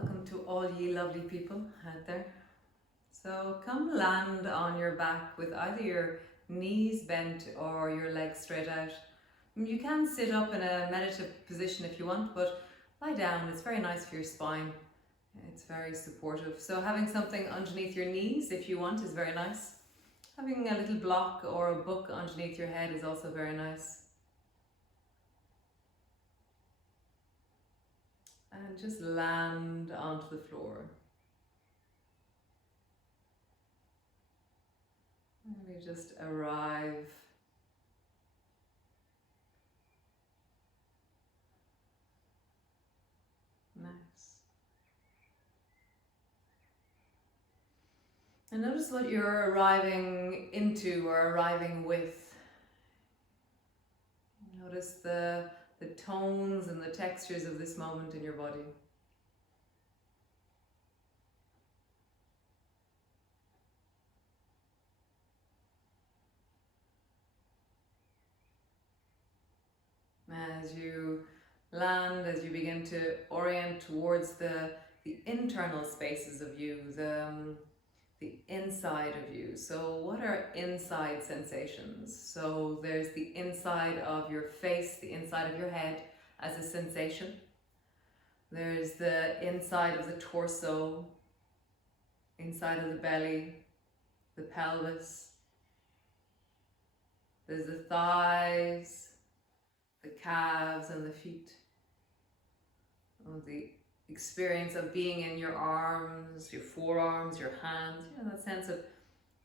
Welcome to all ye lovely people out there. So come land on your back with either your knees bent or your legs straight out. You can sit up in a meditative position if you want, but lie down. It's very nice for your spine. It's very supportive. So having something underneath your knees if you want is very nice. Having a little block or a book underneath your head is also very nice. And just land onto the floor. Maybe just arrive. Nice. And notice what you're arriving into or arriving with. Notice the tones and the textures of this moment in your body. As you land, as you begin to orient towards the internal spaces of you, the inside of you. So what are inside sensations? So there's the inside of your face, the inside of your head as a sensation. There's the inside of the torso, inside of the belly, the pelvis. There's the thighs, the calves and the feet. The experience of being in your arms, your forearms, your hands, that sense of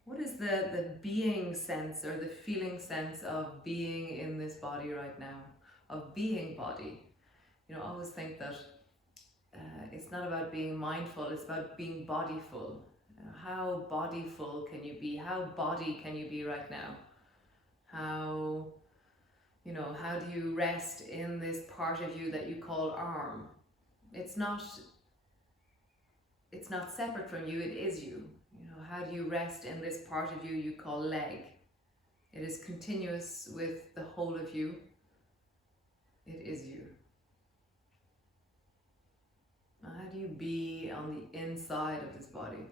what is the being sense or the feeling sense of being in this body right now, of being body. I always think that it's not about being mindful, it's about being bodyful. How bodyful can you be? How body can you be right now? How do you rest in this part of you that you call arm? It's not separate from you, it is you. How do you rest in this part of you call leg? It is continuous with the whole of you. It is you. How do you be on the inside of this body?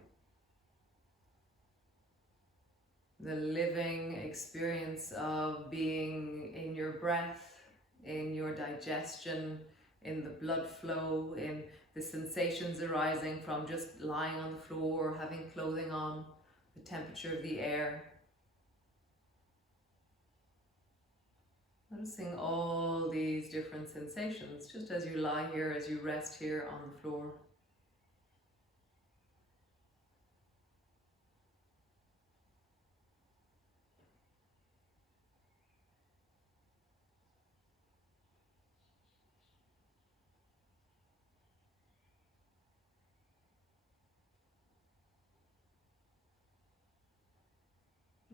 The living experience of being in your breath, in your digestion, in the blood flow, in the sensations arising from just lying on the floor or having clothing on, the temperature of the air. Noticing all these different sensations just as you lie here, as you rest here on the floor.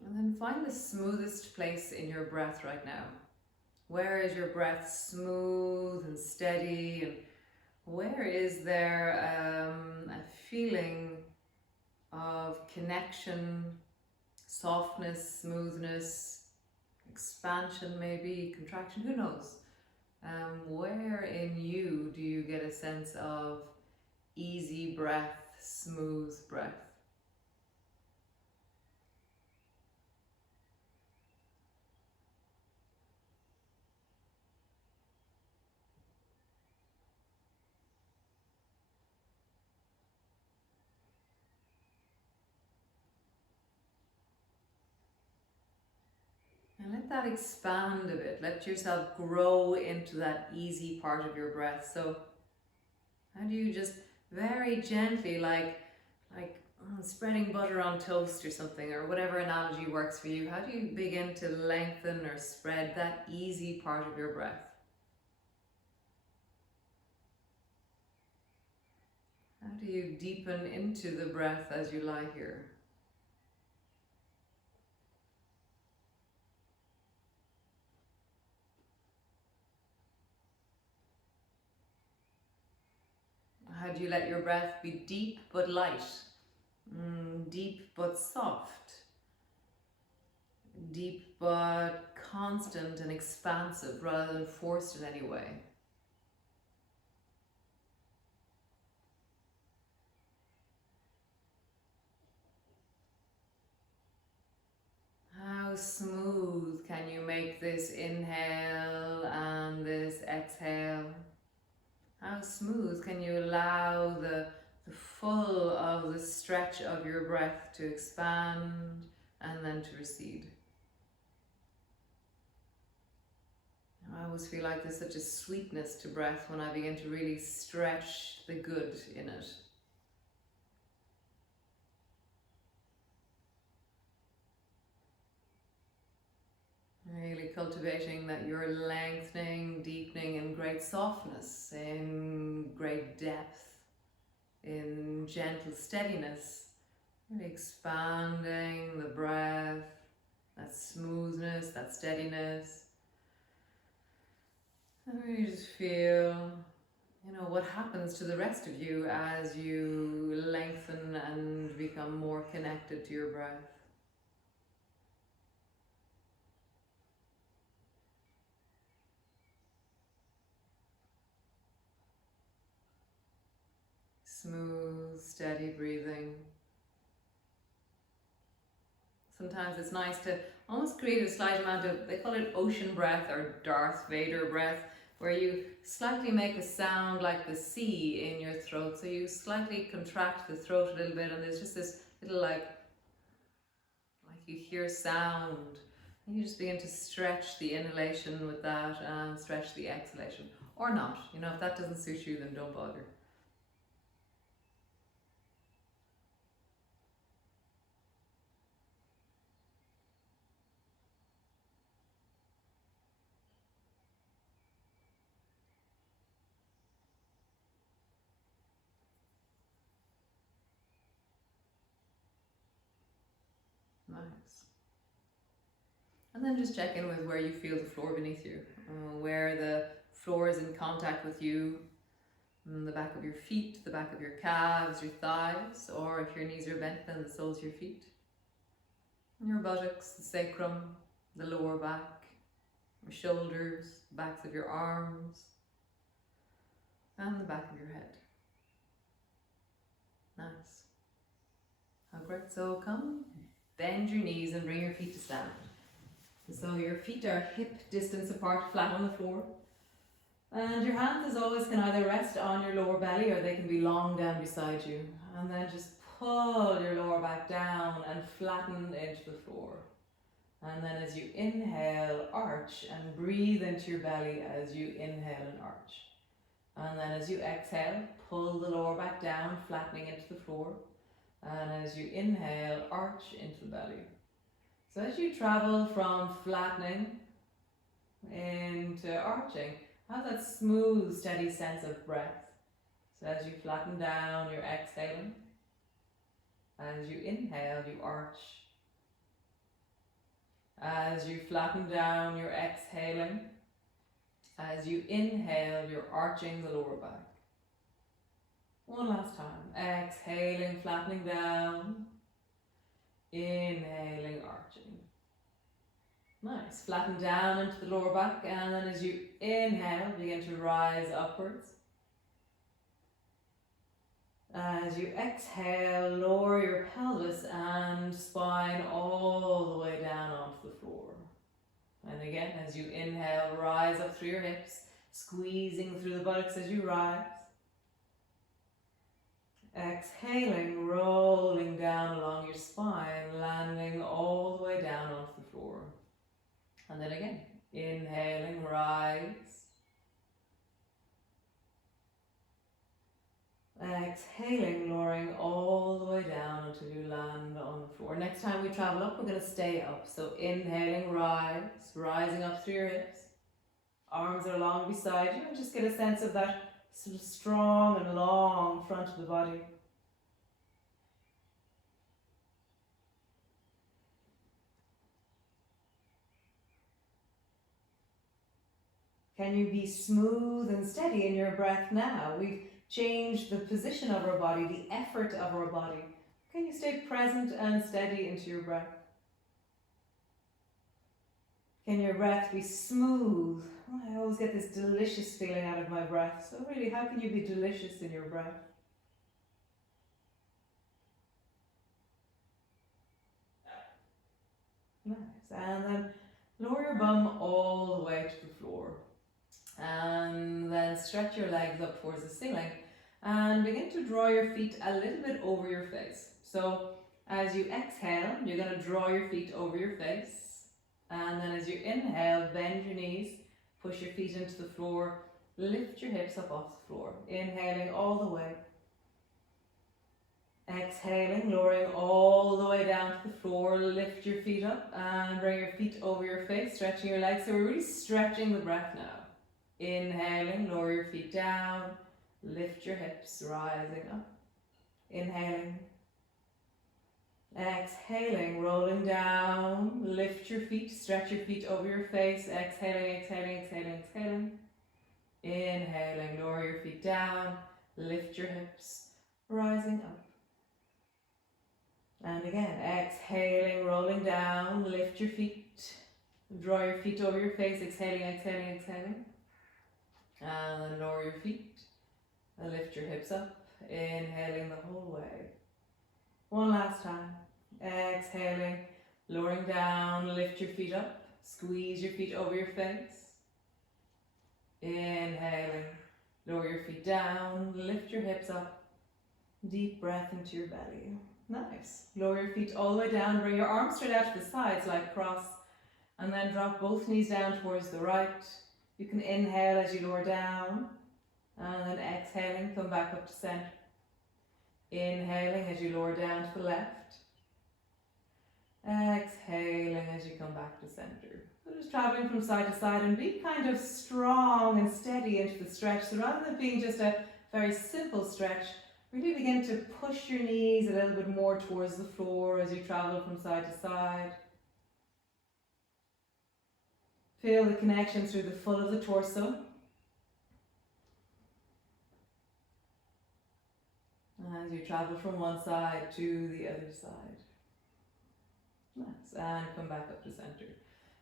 And then find the smoothest place in your breath right now. Where is your breath smooth and steady? And where is there a feeling of connection, softness, smoothness, expansion maybe, contraction, who knows? Where in you do you get a sense of easy breath, smooth breath? And let that expand a bit. Let yourself grow into that easy part of your breath. So how do you just very gently, like spreading butter on toast or something, or whatever analogy works for you, how do you begin to lengthen or spread that easy part of your breath? How do you deepen into the breath as you lie here? How do you let your breath be deep but light? Deep but soft. Deep but constant and expansive rather than forced in any way. smooth can you make this inhale and this exhale? How smooth can you allow the full of the stretch of your breath to expand and then to recede? I always feel like there's such a sweetness to breath when I begin to really stretch the good in it. Really cultivating that you're lengthening, deepening in great softness, in great depth, in gentle steadiness. Really expanding the breath, that smoothness, that steadiness. And really just feel, what happens to the rest of you as you lengthen and become more connected to your breath. Smooth, steady breathing. Sometimes it's nice to almost create a slight amount of, they call it ocean breath or Darth Vader breath, where you slightly make a sound like the sea in your throat. So you slightly contract the throat a little bit, and there's just this little like you hear sound. And you just begin to stretch the inhalation with that and stretch the exhalation. Or not. If that doesn't suit you, then don't bother. Nice. And then just check in with where you feel the floor beneath you, where the floor is in contact with you, the back of your feet, the back of your calves, your thighs, or if your knees are bent, then the soles of your feet, your buttocks, the sacrum, the lower back, your shoulders, the backs of your arms, and the back of your head. Nice. How great. So come, bend your knees and bring your feet to stand. So your feet are hip distance apart, flat on the floor. And your hands, as always, can either rest on your lower belly or they can be long down beside you. And then just pull your lower back down and flatten into the floor. And then as you inhale, arch and breathe into your belly as you inhale and arch. And then as you exhale, pull the lower back down, flattening into the floor. And as you inhale, arch into the belly. So as you travel from flattening into arching, have that smooth, steady sense of breath. So as you flatten down, you're exhaling. As you inhale, you arch. As you flatten down, you're exhaling. As you inhale, you're arching the lower back. One last time. Exhaling, flattening down. Inhaling, arching. Nice. Flatten down into the lower back, and then as you inhale, begin to rise upwards. As you exhale, lower your pelvis and spine all the way down onto the floor. And again, as you inhale, rise up through your hips, squeezing through the buttocks as you rise. Exhaling, rolling down along your spine, landing all the way down onto the floor. And then again, inhaling, rise. Exhaling, lowering all the way down until you land on the floor. Next time we travel up, we're going to stay up. So inhaling, rise, rising up through your hips. Arms are long beside you, and just get a sense of that sort of strong and long front of the body. Can you be smooth and steady in your breath now? We've changed the position of our body, the effort of our body. Can you stay present and steady into your breath? Can your breath be smooth? I always get this delicious feeling out of my breath. So really, how can you be delicious in your breath? Nice. And then lower your bum all the way to the floor. And then stretch your legs up towards the ceiling. And begin to draw your feet a little bit over your face. So as you exhale, you're going to draw your feet over your face. And then as you inhale, bend your knees, push your feet into the floor, lift your hips up off the floor. Inhaling all the way. Exhaling, lowering all the way down to the floor, lift your feet up and bring your feet over your face, stretching your legs. So we're really stretching the breath now. Inhaling, lower your feet down, lift your hips, rising up. Inhaling. Exhaling, rolling down, lift your feet, stretch your feet over your face. Exhaling, exhaling, exhaling, exhaling. Inhaling, lower your feet down, lift your hips, rising up. And again, exhaling, rolling down, lift your feet, draw your feet over your face, exhaling, exhaling, exhaling. And then lower your feet, and lift your hips up, inhaling the whole way. One last time, exhaling, lowering down, lift your feet up, squeeze your feet over your face. Inhaling, lower your feet down, lift your hips up, deep breath into your belly. Nice. Lower your feet all the way down, bring your arms straight out to the sides like cross, and then drop both knees down towards the right. You can inhale as you lower down, and then exhaling, come back up to center. Inhaling as you lower down to the left. Exhaling as you come back to center. So just traveling from side to side and be kind of strong and steady into the stretch. So rather than being just a very simple stretch, really begin to push your knees a little bit more towards the floor as you travel from side to side. Feel the connection through the full of the torso. As you travel from one side to the other side. Nice. And come back up to center.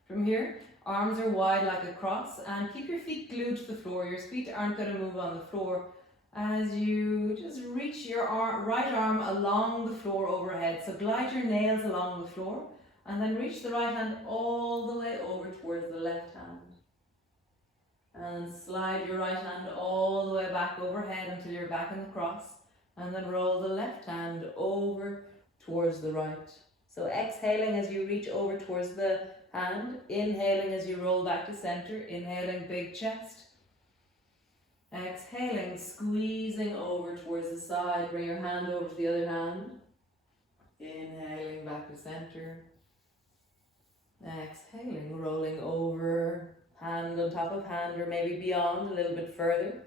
From here, arms are wide like a cross and keep your feet glued to the floor. Your feet aren't going to move on the floor. As you just reach your right arm along the floor overhead. So glide your nails along the floor and then reach the right hand all the way over towards the left hand. And slide your right hand all the way back overhead until you're back in the cross. And then roll the left hand over towards the right. So exhaling as you reach over towards the hand. Inhaling as you roll back to center. Inhaling, big chest. Exhaling, squeezing over towards the side. Bring your hand over to the other hand. Inhaling, back to center. Exhaling, rolling over, hand on top of hand or maybe beyond, a little bit further.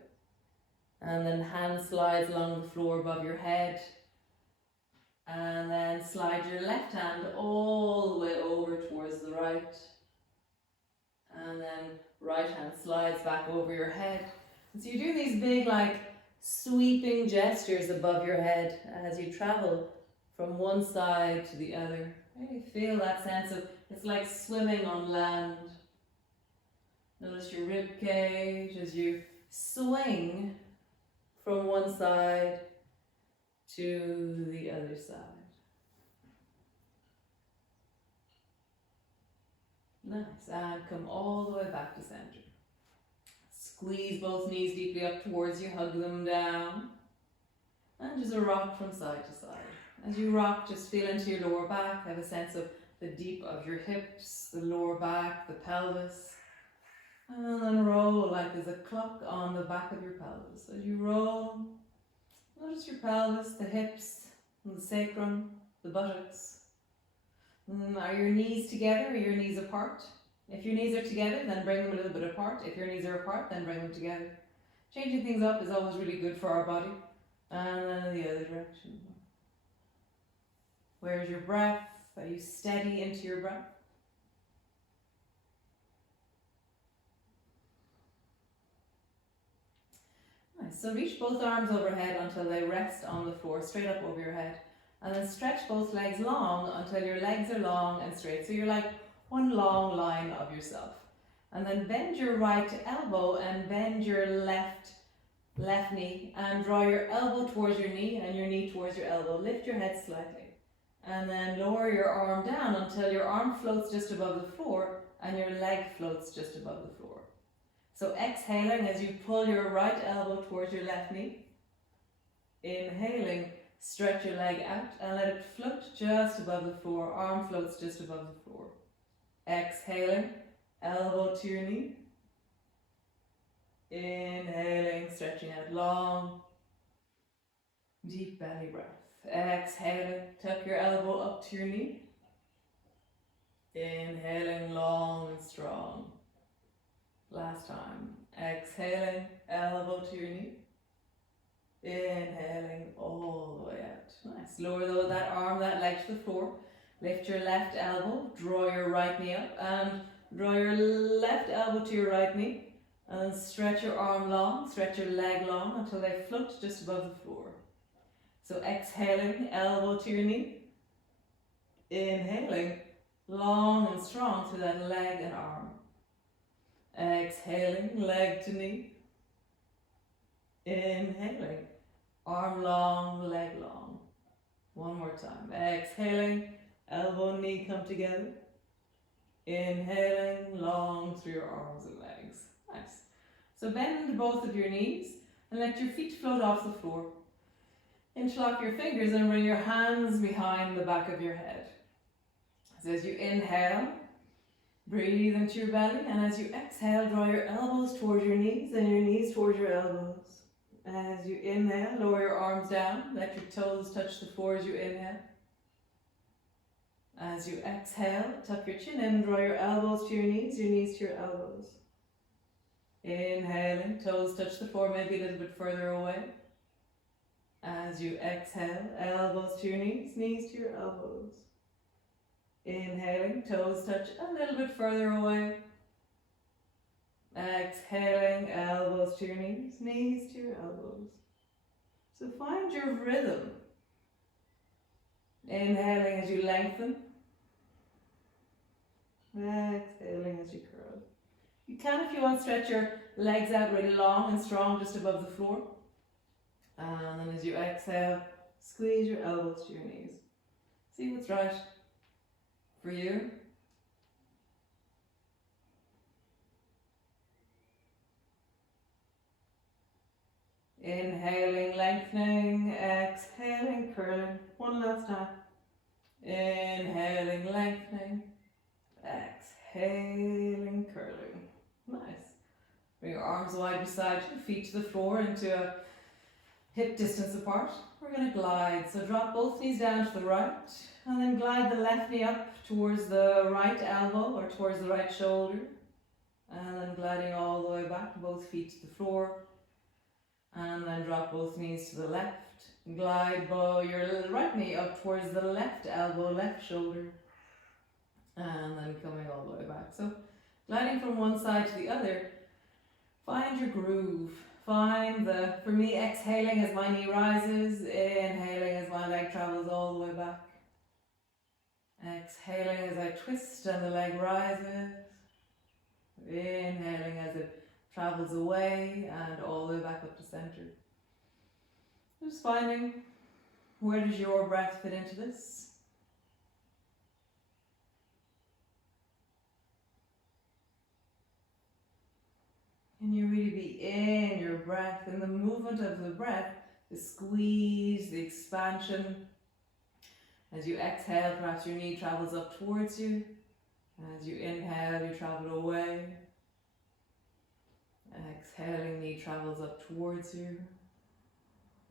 And then hand slides along the floor above your head. And then slide your left hand all the way over towards the right. And then right hand slides back over your head. So you're doing these big like sweeping gestures above your head as you travel from one side to the other. Really feel that sense of, it's like swimming on land. Notice your rib cage as you swing from one side to the other side. Nice, and come all the way back to center. Squeeze both knees deeply up towards you, hug them down. And just a rock from side to side. As you rock, just feel into your lower back, have a sense of the deep of your hips, the lower back, the pelvis. And then roll like there's a clock on the back of your pelvis. As you roll, notice your pelvis, the hips, and the sacrum, the buttocks. Are your knees together or your knees apart? If your knees are together, then bring them a little bit apart. If your knees are apart, then bring them together. Changing things up is always really good for our body. And then in the other direction. Where's your breath? Are you steady into your breath? Nice. So reach both arms overhead until they rest on the floor, straight up over your head. And then stretch both legs long until your legs are long and straight. So you're like one long line of yourself. And then bend your right elbow and bend your left knee and draw your elbow towards your knee and your knee towards your elbow. Lift your head slightly. And then lower your arm down until your arm floats just above the floor and your leg floats just above the floor. So exhaling as you pull your right elbow towards your left knee. Inhaling, stretch your leg out and let it float just above the floor. Arm floats just above the floor. Exhaling, elbow to your knee. Inhaling, stretching out long. Deep belly breath. Exhaling, tuck your elbow up to your knee. Inhaling, long and strong. Last time. Exhaling, elbow to your knee. Inhaling all the way out. Nice. Lower that arm, that leg to the floor. Lift your left elbow, draw your right knee up, and draw your left elbow to your right knee. And stretch your arm long, stretch your leg long until they float just above the floor. So exhaling, elbow to your knee. Inhaling, long and strong through that leg and arm. Exhaling, leg to knee. Inhaling, arm long, leg long. One more time. Exhaling, elbow and knee come together. Inhaling, long through your arms and legs. Nice. So bend both of your knees and let your feet float off the floor. Interlock your fingers and bring your hands behind the back of your head. So as you inhale, breathe into your belly, and as you exhale, draw your elbows towards your knees and your knees towards your elbows. As you inhale, lower your arms down, let your toes touch the floor as you inhale. As you exhale, tuck your chin in, draw your elbows to your knees to your elbows. Inhaling, toes touch the floor, maybe a little bit further away. As you exhale, elbows to your knees to your elbows. Inhaling, toes touch a little bit further away. Exhaling, elbows to your knees to your elbows. So find your rhythm. Inhaling as you lengthen. Exhaling as you curl. You can, if you want, stretch your legs out really long and strong just above the floor. And then as you exhale, squeeze your elbows to your knees. See what's right for you. Inhaling, lengthening, exhaling, curling. One last time. Inhaling, lengthening, exhaling, curling. Nice. Bring your arms wide beside you, feet to the floor into a hip distance apart. We're going to glide. So drop both knees down to the right and then glide the left knee up towards the right elbow or towards the right shoulder. And then gliding all the way back, both feet to the floor. And then drop both knees to the left. Glide your right knee up towards the left elbow, left shoulder. And then coming all the way back. So gliding from one side to the other. Find your groove. Find for me, exhaling as my knee rises. Inhaling as my leg travels all the way back. Exhaling as I twist and the leg rises. Inhaling as it travels away and all the way back up to center. Just finding, where does your breath fit into this? Can you really be in your breath, in the movement of the breath, the squeeze, the expansion. As you exhale, perhaps your knee travels up towards you. As you inhale, you travel away. Exhaling, knee travels up towards you.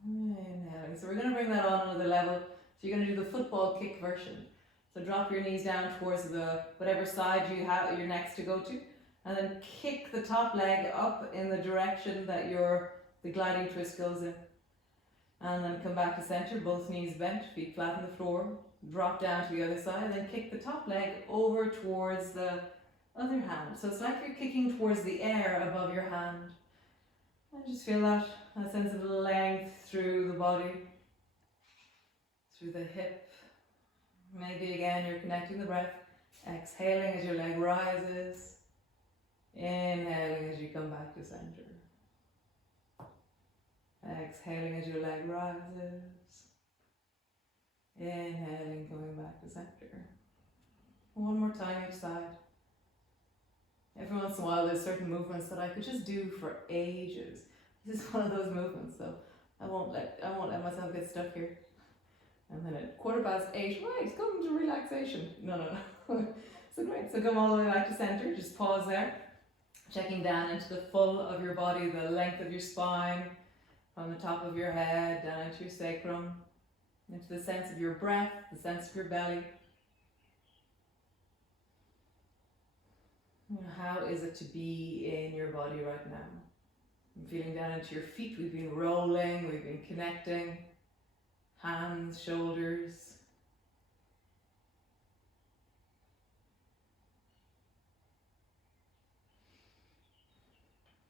Inhaling. So we're going to bring that on another level. So you're going to do the football kick version. So drop your knees down towards whatever side you're next to go to. And then kick the top leg up in the direction that the gliding twist goes in. And then come back to center, both knees bent, feet flat on the floor. Drop down to the other side, and then kick the top leg over towards the other hand. So it's like you're kicking towards the air above your hand. And just feel that sense of length through the body, through the hip. Maybe again you're connecting the breath. Exhaling as your leg rises. Inhaling as you come back to center. Exhaling as your leg rises. Inhaling, coming back to center. One more time each side. Every once in a while there's certain movements that I could just do for ages. This is one of those movements, so I won't let myself get stuck here. And then at 8:15, right, come to relaxation. No. So great, so come all the way back to center, just pause there. Checking down into the full of your body, the length of your spine, from the top of your head, down into your sacrum, into the sense of your breath, the sense of your belly. How is it to be in your body right now? I'm feeling down into your feet. We've been rolling, we've been connecting. Hands, shoulders.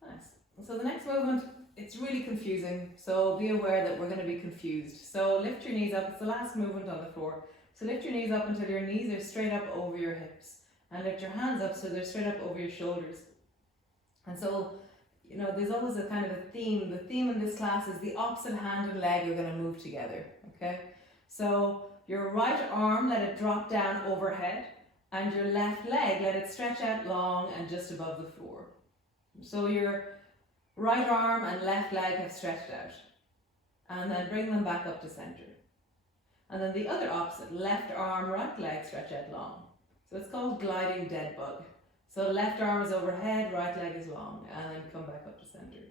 Nice. So the next movement, it's really confusing. So be aware that we're going to be confused. So lift your knees up. It's the last movement on the floor. So lift your knees up until your knees are straight up over your hips. And lift your hands up so they're straight up over your shoulders. And so, you know, there's always a kind of a theme. The theme in this class is the opposite hand and leg are going to move together. Okay? So your right arm, let it drop down overhead. And your left leg, let it stretch out long and just above the floor. So your right arm and left leg have stretched out. And then bring them back up to center. And then the other opposite, left arm, right leg stretch out long. So it's called gliding dead bug. So left arm is overhead, right leg is long, and then come back up to center.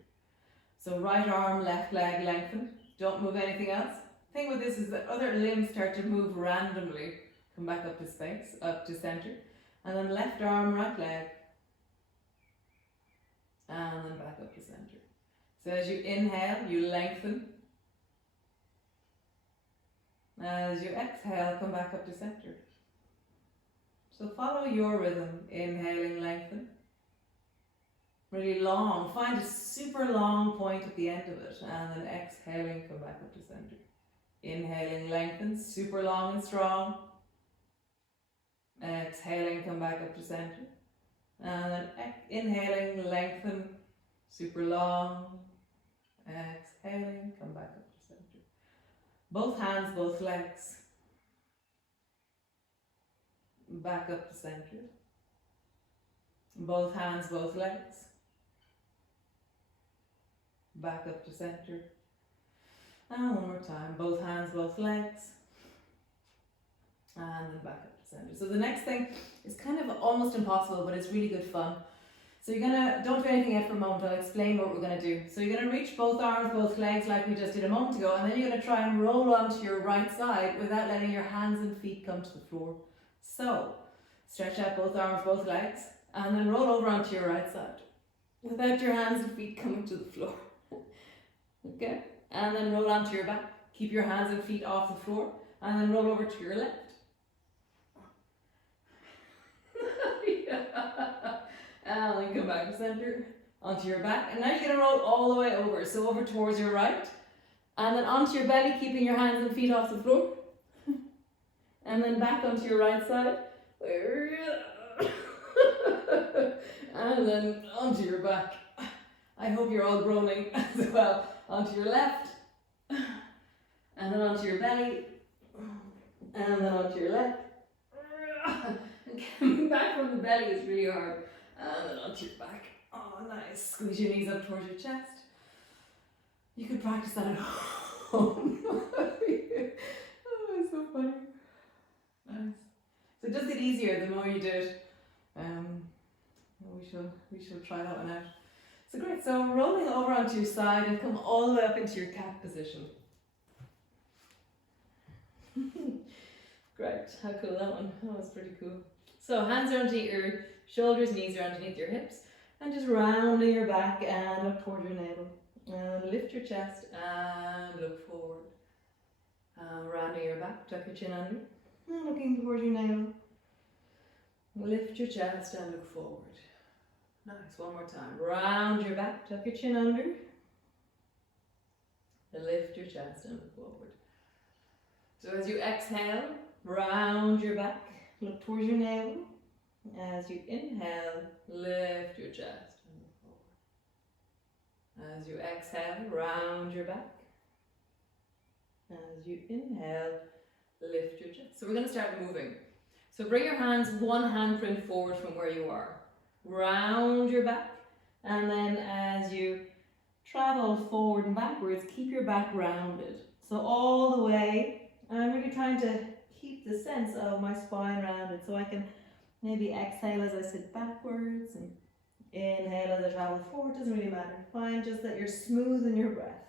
So right arm, left leg lengthen. Don't move anything else. The thing with this is that other limbs start to move randomly. Come back up to space, up to center. And then left arm, right leg. And then back up to center. So as you inhale, you lengthen. As you exhale, come back up to center. So follow your rhythm, inhaling, lengthen. Really long, find a super long point at the end of it, and then exhaling, come back up to center. Inhaling, lengthen, super long and strong. Exhaling, come back up to center. And then inhaling, lengthen, super long. Exhaling, come back up to center. Both hands, both legs. Back up to center. Both hands, both legs. Back up to center. And one more time. Both hands, both legs. And then back up to center. So the next thing is kind of almost impossible, but it's really good fun. So you're gonna, don't do anything yet for a moment, I'll explain what we're gonna do. So you're gonna reach both arms, both legs like we just did a moment ago, and then you're gonna try and roll onto your right side without letting your hands and feet come to the floor. So, stretch out both arms, both legs, and then roll over onto your right side without your hands and feet coming to the floor. Okay? And then roll onto your back. Keep your hands and feet off the floor, and then roll over to your left. And then come back to center, onto your back. And now you're going to roll all the way over. So over towards your right, and then onto your belly, keeping your hands and feet off the floor. And then back onto your right side. And then onto your back. I hope you're all groaning as well. Onto your left. And then onto your belly. And then onto your left. And coming back from the belly is really hard. And then onto your back. Oh, nice. Squeeze your knees up towards your chest. You could practice that at home. Oh, it's so funny. Nice. So it does get easier the more you do it. We shall try that one out. So great. So rolling over onto your side and come all the way up into your cat position. Great. How cool that one. That was pretty cool. So hands are underneath your shoulders, knees are underneath your hips, and just rounding your back and up toward your navel. And lift your chest and look forward. Rounding your back, tuck your chin under. And looking towards your navel. Lift your chest and look forward. Nice, one more time. Round your back, tuck your chin under. And lift your chest and look forward. So as you exhale, round your back, look towards your navel. As you inhale, lift your chest and look forward. As you exhale, round your back. As you inhale, lift your chest. So we're going to start moving. So bring your hands one handprint forward from where you are. Round your back, and then as you travel forward and backwards, keep your back rounded. So all the way, I'm really trying to keep the sense of my spine rounded, so I can maybe exhale as I sit backwards and inhale as I travel forward. Doesn't really matter. Find just that you're smooth in your breath.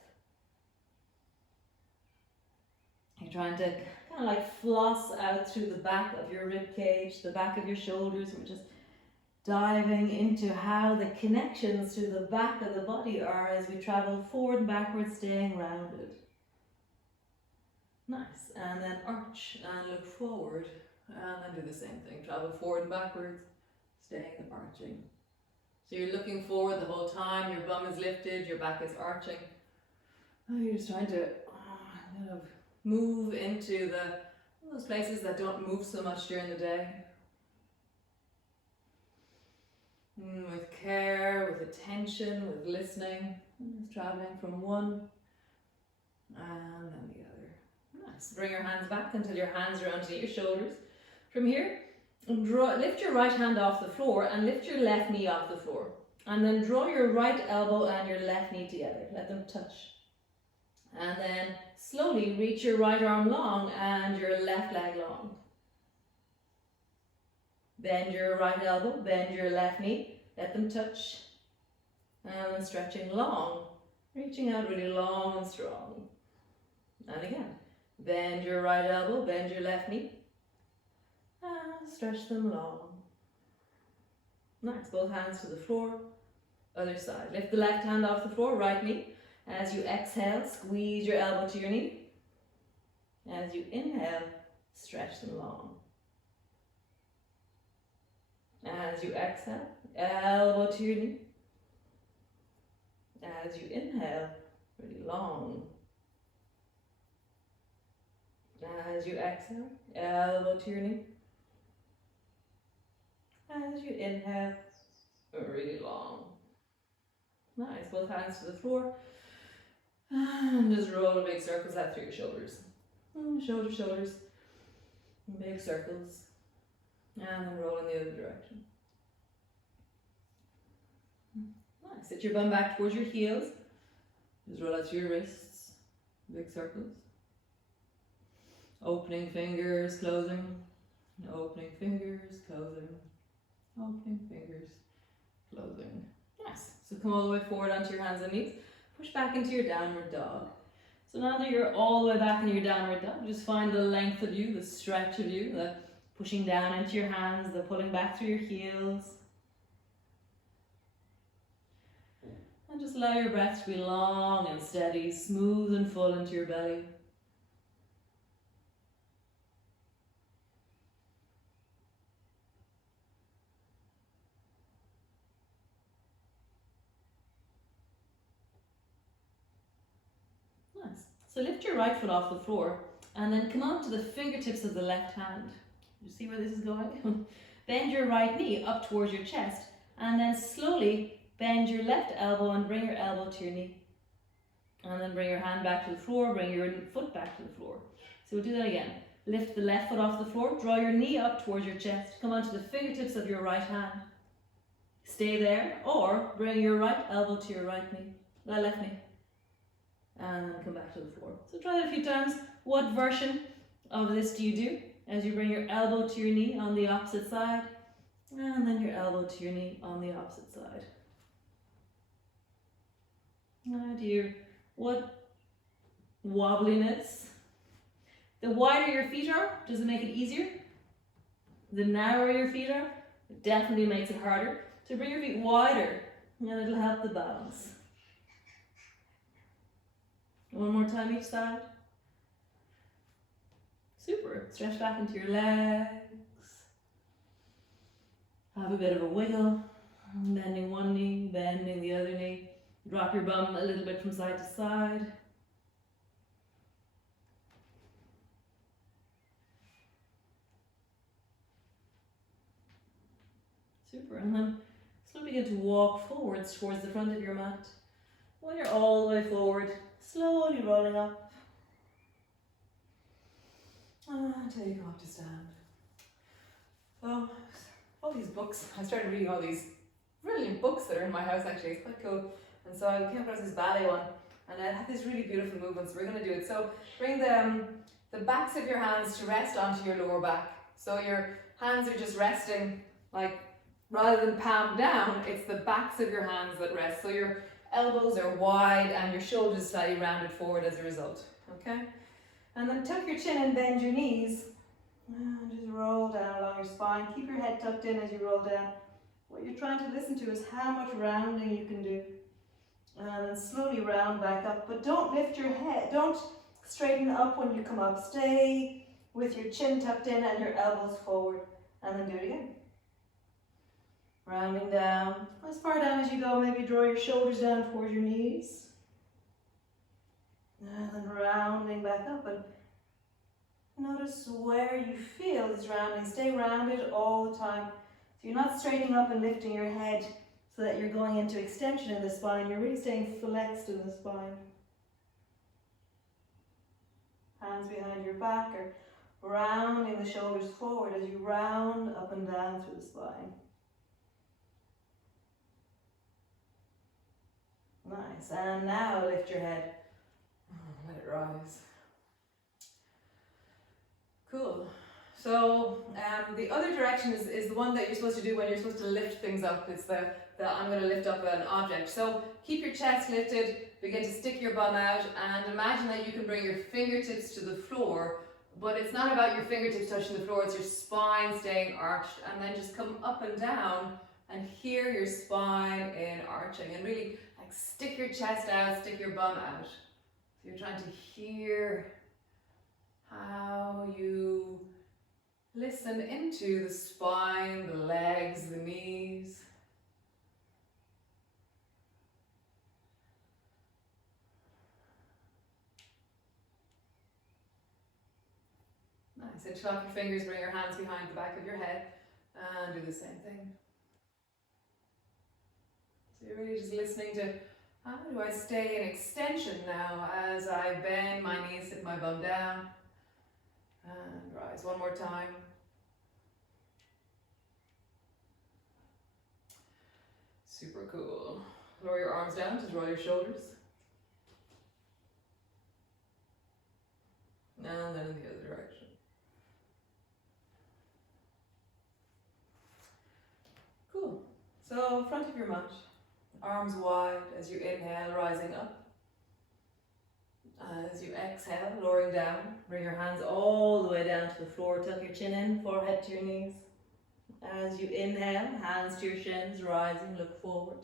You're trying to kind of like floss out through the back of your rib cage, the back of your shoulders. We're just diving into how the connections to the back of the body are as we travel forward and backwards, staying rounded. Nice. And then arch and look forward, and then do the same thing. Travel forward and backwards, staying arching. So you're looking forward the whole time, your bum is lifted, your back is arching. You're just trying to kind of move into those places that don't move so much during the day. With care, with attention, with listening, just traveling from one and then the other. Nice. Bring your hands back until your hands are underneath your shoulders. From here, lift your right hand off the floor and lift your left knee off the floor. And then draw your right elbow and your left knee together. Let them touch. And then slowly reach your right arm long and your left leg long. Bend your right elbow, bend your left knee, let them touch. And then stretching long, reaching out really long and strong. And again, bend your right elbow, bend your left knee, and stretch them long. Nice, both hands to the floor, other side. Lift the left hand off the floor, right knee. As you exhale, squeeze your elbow to your knee. As you inhale, stretch them long. As you exhale, elbow to your knee. As you inhale, really long. As you exhale, elbow to your knee. As you inhale, really long. Nice, both hands to the floor. And just roll big circles out through your shoulders. Shoulder, shoulders, big circles. And then roll in the other direction. Nice. Sit your bum back towards your heels. Just roll out through your wrists. Big circles. Opening fingers, closing. Opening fingers, closing. Opening fingers, closing. Nice. So come all the way forward onto your hands and knees. Push back into your downward dog. So now that you're all the way back in your downward dog, just find the length of you, the stretch of you, the pushing down into your hands, the pulling back through your heels. And just allow your breath to be long and steady, smooth and full into your belly. Nice. So lift your right foot off the floor and then come on to the fingertips of the left hand. You see where this is going? Bend your right knee up towards your chest and then slowly bend your left elbow and bring your elbow to your knee. And then bring your hand back to the floor, bring your foot back to the floor. So we'll do that again. Lift the left foot off the floor, draw your knee up towards your chest, come onto the fingertips of your right hand. Stay there, or bring your right elbow to your right knee, left knee. And then come back to the floor. So try that a few times. What version of this do you do? As you bring your elbow to your knee on the opposite side, and then your elbow to your knee on the opposite side. What wobbliness? The wider your feet are, does it make it easier? The narrower your feet are, it definitely makes it harder. So bring your feet wider, and it'll help the balance. One more time each side. Super. Stretch back into your legs. Have a bit of a wiggle. Bending one knee, bending the other knee. Drop your bum a little bit from side to side. Super. And then slowly begin to walk forwards towards the front of your mat. When you're all the way forward, slowly rolling up. And until you come up to stand. So, all these books, I started reading all these brilliant books that are in my house actually, it's quite cool. And so I came across this ballet one, and it had this really beautiful movement, so we're going to do it. So bring the backs of your hands to rest onto your lower back. So your hands are just resting, like, rather than palm down, it's the backs of your hands that rest. So your elbows are wide and your shoulders slightly rounded forward as a result, okay? And then tuck your chin and bend your knees. And just roll down along your spine. Keep your head tucked in as you roll down. What you're trying to listen to is how much rounding you can do. And then slowly round back up, but don't lift your head. Don't straighten up when you come up. Stay with your chin tucked in and your elbows forward. And then do it again. Rounding down. As far down as you go, maybe draw your shoulders down towards your knees. And then rounding back up. And notice where you feel this rounding. Stay rounded all the time. So you're not straightening up and lifting your head so that you're going into extension in the spine. You're really staying flexed in the spine. Hands behind your back or rounding the shoulders forward as you round up and down through the spine. Nice. And now lift your head. Let it rise. Cool. So the other direction is the one that you're supposed to do when you're supposed to lift things up. It's the I'm going to lift up an object. So keep your chest lifted, begin to stick your bum out, and imagine that you can bring your fingertips to the floor, but it's not about your fingertips touching the floor, it's your spine staying arched, and then just come up and down and hear your spine in arching, and really like stick your chest out, stick your bum out. So you're trying to hear how you listen into the spine, the legs, the knees. Nice. Interlock your fingers, bring your hands behind the back of your head, and do the same thing. So you're really just listening to how do I stay in extension now as I bend my knees, sit my bum down, and rise one more time. Super cool. Lower your arms down, just roll your shoulders. And then in the other direction. Cool. So front of your mat, arms wide as you inhale, rising up. As you exhale, lowering down, bring your hands all the way down to the floor, tuck your chin in, forehead to your knees. As you inhale, hands to your shins, rising, look forward.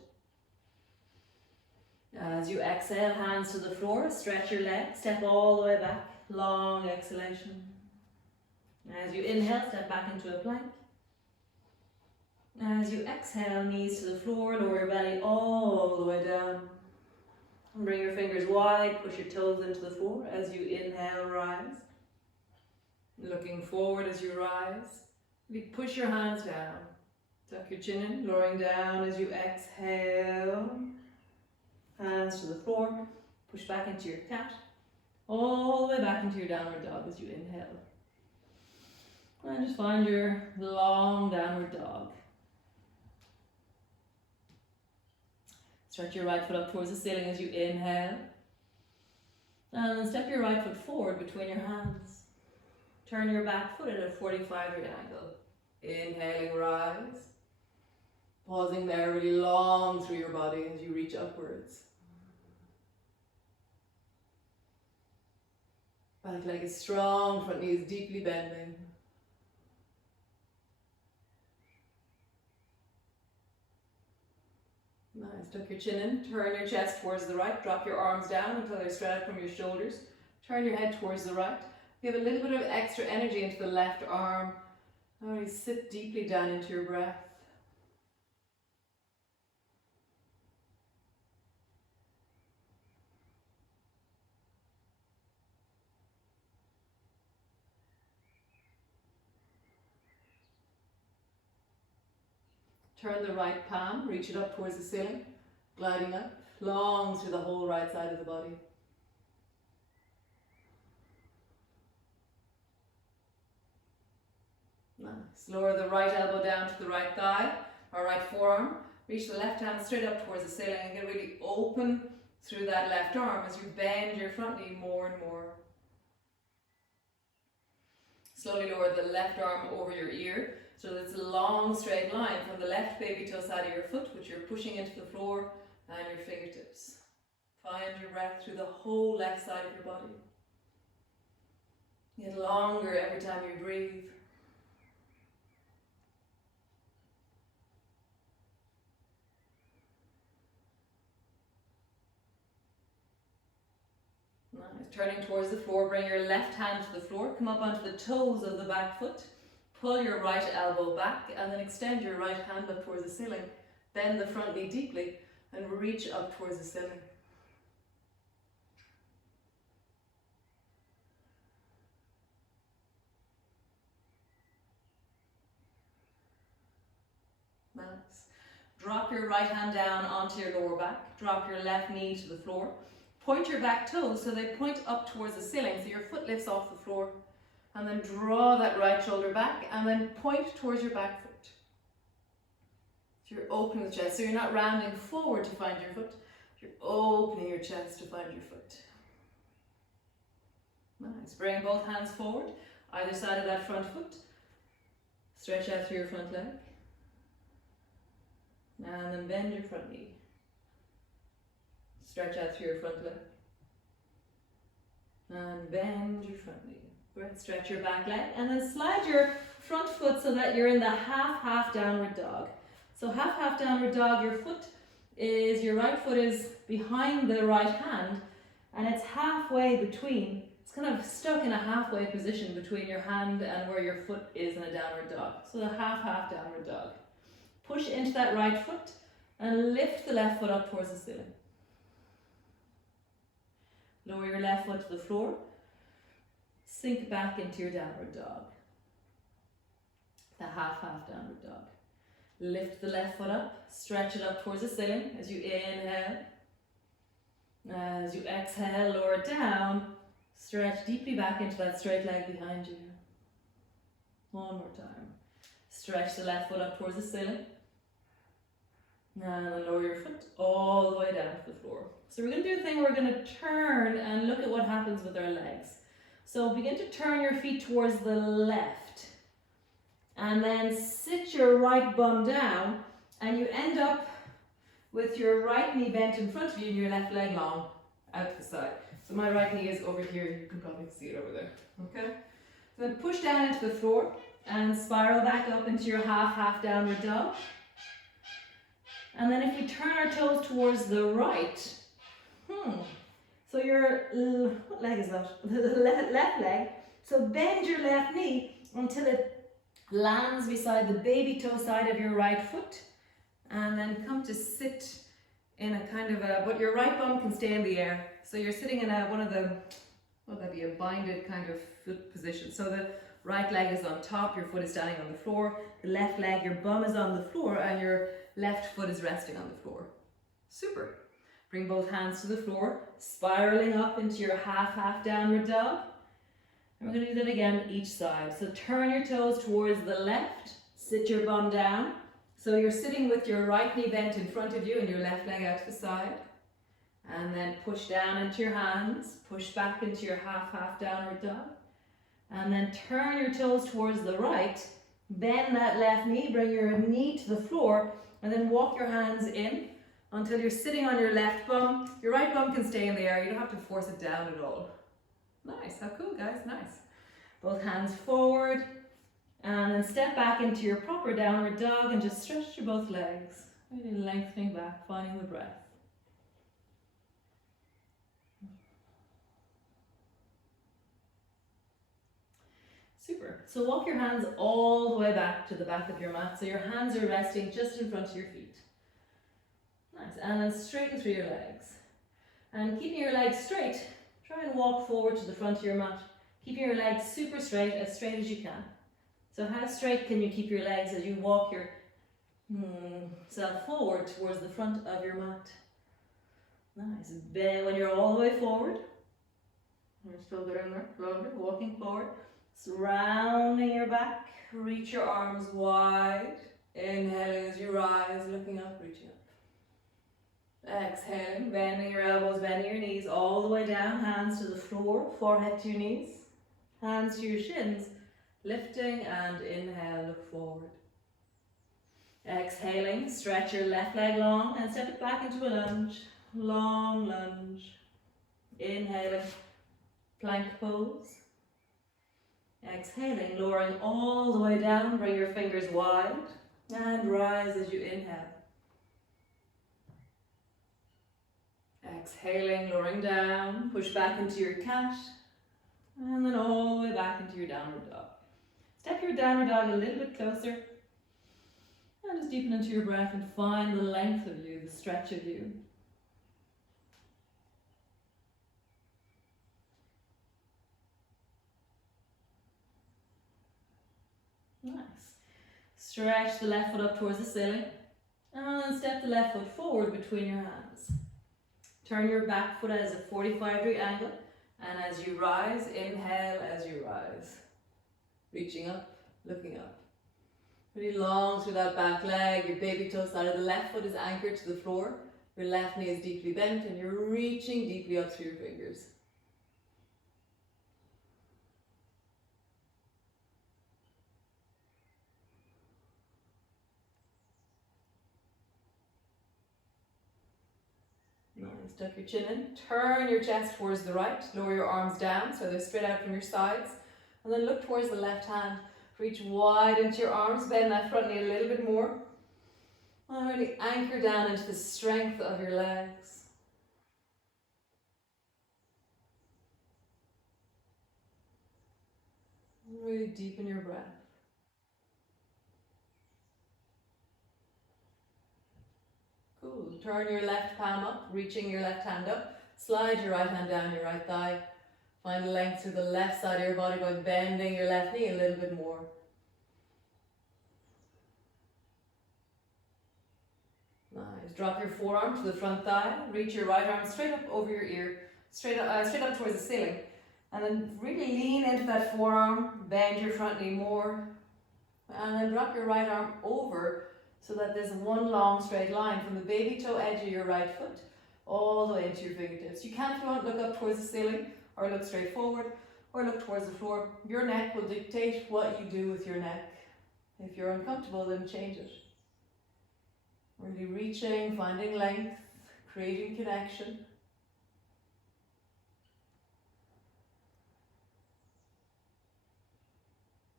As you exhale, hands to the floor, stretch your legs, step all the way back, long exhalation. As you inhale, step back into a plank. As you exhale, knees to the floor, lower your belly all the way down. And bring your fingers wide, push your toes into the floor. As you inhale, rise. Looking forward as you rise. Push your hands down. Tuck your chin in, lowering down as you exhale. Hands to the floor. Push back into your cat. All the way back into your downward dog as you inhale. And just find your long downward dog. Stretch your right foot up towards the ceiling as you inhale. And then step your right foot forward between your hands. Turn your back foot at a 45-degree angle. Inhaling, rise. Pausing there really long through your body as you reach upwards. Back leg is strong, front knee is deeply bending. Nice, tuck your chin in, turn your chest towards the right, drop your arms down until they're straight up from your shoulders. Turn your head towards the right. Give a little bit of extra energy into the left arm. Already sit deeply down into your breath. Turn the right palm, reach it up towards the ceiling, gliding up, long through the whole right side of the body. Nice. Lower the right elbow down to the right thigh or right forearm. Reach the left hand straight up towards the ceiling and get really open through that left arm as you bend your front knee more and more. Slowly lower the left arm over your ear so that it's a long straight line from the left baby toe side of your foot, which you're pushing into the floor, and your fingertips. Find your breath through the whole left side of your body. Get longer every time you breathe. Nice. Turning towards the floor, bring your left hand to the floor, come up onto the toes of the back foot, pull your right elbow back, and then extend your right hand up towards the ceiling. Bend the front knee deeply and reach up towards the ceiling. Nice. Drop your right hand down onto your lower back. Drop your left knee to the floor. Point your back toes so they point up towards the ceiling, so your foot lifts off the floor. And then draw that right shoulder back and then point towards your back foot. So you're opening the chest, so you're not rounding forward to find your foot. You're opening your chest to find your foot. Nice. Bring both hands forward, either side of that front foot. Stretch out through your front leg. And then bend your front knee. Stretch out through your front leg. And bend your front knee. Great. Stretch your back leg. And then slide your front foot so that you're in the half downward dog. So half downward dog, your right foot is behind the right hand. And it's halfway between. It's kind of stuck in a halfway position between your hand and where your foot is in a downward dog. So the half downward dog. Push into that right foot and lift the left foot up towards the ceiling. Lower your left foot to the floor. Sink back into your downward dog. The half downward dog. Lift the left foot up, stretch it up towards the ceiling as you inhale. As you exhale, lower it down. Stretch deeply back into that straight leg behind you. One more time. Stretch the left foot up towards the ceiling. And then lower your foot all the way down to the floor. So we're going to do a thing where we're going to turn and look at what happens with our legs. So begin to turn your feet towards the left. And then sit your right bum down. And you end up with your right knee bent in front of you and your left leg long out the side. So my right knee is over here. You can probably see it over there. Okay? So then push down into the floor and spiral back up into your half downward dog. And then if we turn our toes towards the right, so your, what leg is that? The left leg. So bend your left knee until it lands beside the baby toe side of your right foot. And then come to sit in a kind of but your right bum can stay in the air. So you're sitting in one of the, what would that be, a binded kind of foot position. So the right leg is on top, your foot is standing on the floor. The left leg, your bum is on the floor and your left foot is resting on the floor. Super. Bring both hands to the floor, spiraling up into your half downward dog. And we're going to do that again each side. So turn your toes towards the left, sit your bum down. So you're sitting with your right knee bent in front of you and your left leg out to the side. And then push down into your hands, push back into your half downward dog. And then turn your toes towards the right, bend that left knee, bring your knee to the floor, and then walk your hands in until you're sitting on your left bum. Your right bum can stay in the air, you don't have to force it down at all. Nice, how cool guys, nice. Both hands forward, and then step back into your proper downward dog and just stretch your both legs. Really lengthening back, finding the breath. Super. So walk your hands all the way back to the back of your mat. So your hands are resting just in front of your feet. Nice. And then straighten through your legs. And keeping your legs straight, try and walk forward to the front of your mat. Keeping your legs super straight as you can. So how straight can you keep your legs as you walk your self forward towards the front of your mat? Nice. Bend when you're all the way forward. You're still getting there. Lovely. Walking forward. Rounding your back, Reach your arms wide. Inhaling as you rise, looking up, reaching up. Exhaling, bending your elbows, bending your knees all the way down. Hands to the floor, forehead to your knees. Hands to your shins. Lifting and inhale, look forward. Exhaling, stretch your left leg long and step it back into a lunge. Long lunge. Inhaling, plank pose. Exhaling, lowering all the way down, bring your fingers wide and rise as you inhale. Exhaling, lowering down, push back into your cat and then all the way back into your downward dog. Step your downward dog a little bit closer and just deepen into your breath and find the length of you, the stretch of you. Nice. Stretch the left foot up towards the ceiling and then step the left foot forward between your hands. Turn your back foot as a 45-degree angle, and as you rise, inhale as you rise. Reaching up, looking up. Really long through that back leg. Your baby toe side of the left foot is anchored to the floor. Your left knee is deeply bent and you're reaching deeply up through your fingers. Nice, tuck your chin in, turn your chest towards the right, lower your arms down so they're straight out from your sides, and then look towards the left hand, reach wide into your arms, bend that front knee a little bit more, and really anchor down into the strength of your legs. Really deepen your breath. Cool. Turn your left palm up, reaching your left hand up. Slide your right hand down your right thigh. Find length through the left side of your body by bending your left knee a little bit more. Nice. Drop your forearm to the front thigh. Reach your right arm straight up over your ear, straight up towards the ceiling. And then really lean into that forearm, bend your front knee more. And then drop your right arm over so that there's one long straight line from the baby toe edge of your right foot all the way into your fingertips. You can, if you want, look up towards the ceiling or look straight forward or look towards the floor. Your neck will dictate what you do with your neck. If you're uncomfortable, then change it. Really reaching, finding length, creating connection.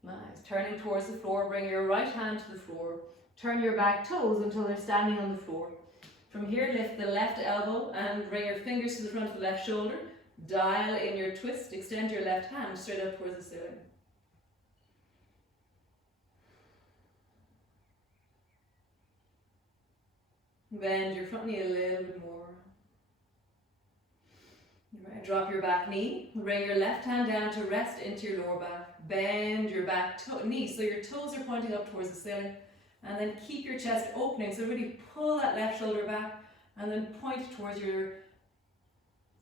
Nice. Turning towards the floor, bring your right hand to the floor. Turn your back toes until they're standing on the floor. From here, lift the left elbow and bring your fingers to the front of the left shoulder. Dial in your twist, extend your left hand straight up towards the ceiling. Bend your front knee a little bit more. Right, drop your back knee. Bring your left hand down to rest into your lower back. Bend your back knee so your toes are pointing up towards the ceiling. And then keep your chest opening. So really pull that left shoulder back and then point towards your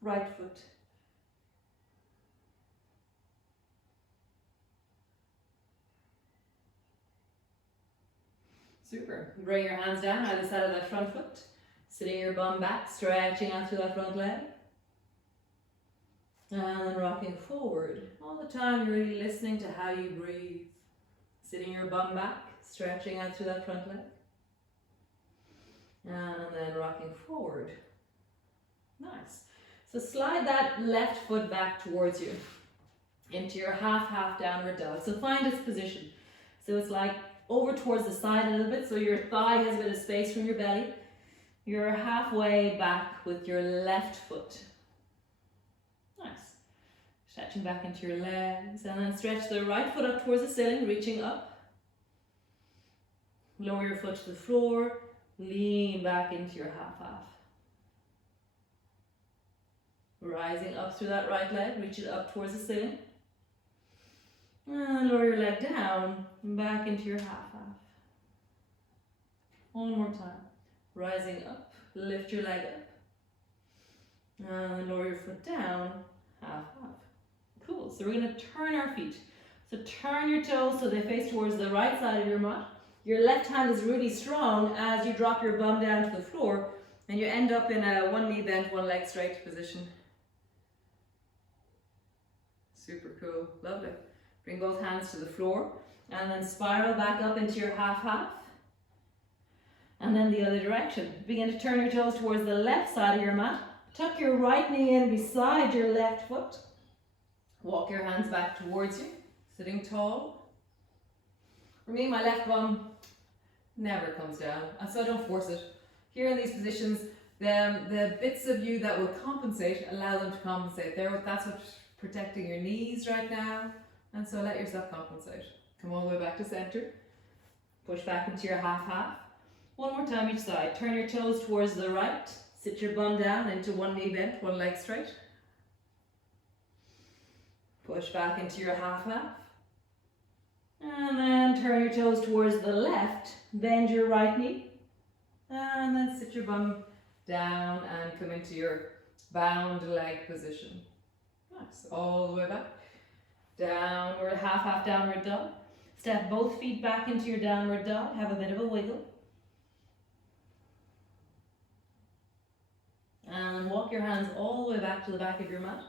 right foot. Super. Bring your hands down either side of that front foot. Sitting your bum back, stretching out through that front leg. And then rocking forward. All the time you're really listening to how you breathe. Sitting your bum back, stretching out through that front leg. And then rocking forward. Nice. So slide that left foot back towards you into your half downward dog. So find its position. So it's like over towards the side a little bit, so your thigh has a bit of space from your belly. You're halfway back with your left foot. Nice. Stretching back into your legs, and then stretch the right foot up towards the ceiling, reaching up. Lower your foot to the floor, lean back into your half. Rising up through that right leg, reach it up towards the ceiling. And lower your leg down, back into your half. One more time. Rising up, lift your leg up. And lower your foot down, half. Cool, so we're going to turn our feet. So turn your toes so they face towards the right side of your mat. Your left hand is really strong as you drop your bum down to the floor, and you end up in a one knee bent, one leg straight position. Super cool, lovely. Bring both hands to the floor and then spiral back up into your half-half. And then the other direction. Begin to turn your toes towards the left side of your mat. Tuck your right knee in beside your left foot. Walk your hands back towards you, sitting tall. For me, my left bum never comes down, and so I don't force it. Here in these positions, the bits of you that will compensate, allow them to compensate. That's what's protecting your knees right now, and so let yourself compensate. Come all the way back to center. Push back into your half-half. One more time each side. Turn your toes towards the right. Sit your bum down into one knee bent, one leg straight. Push back into your half-half. And then turn your toes towards the left. Bend your right knee. And then sit your bum down and come into your bound leg position. Nice. All the way back. Downward, half-half downward dog. Step both feet back into your downward dog. Have a bit of a wiggle. And walk your hands all the way back to the back of your mat.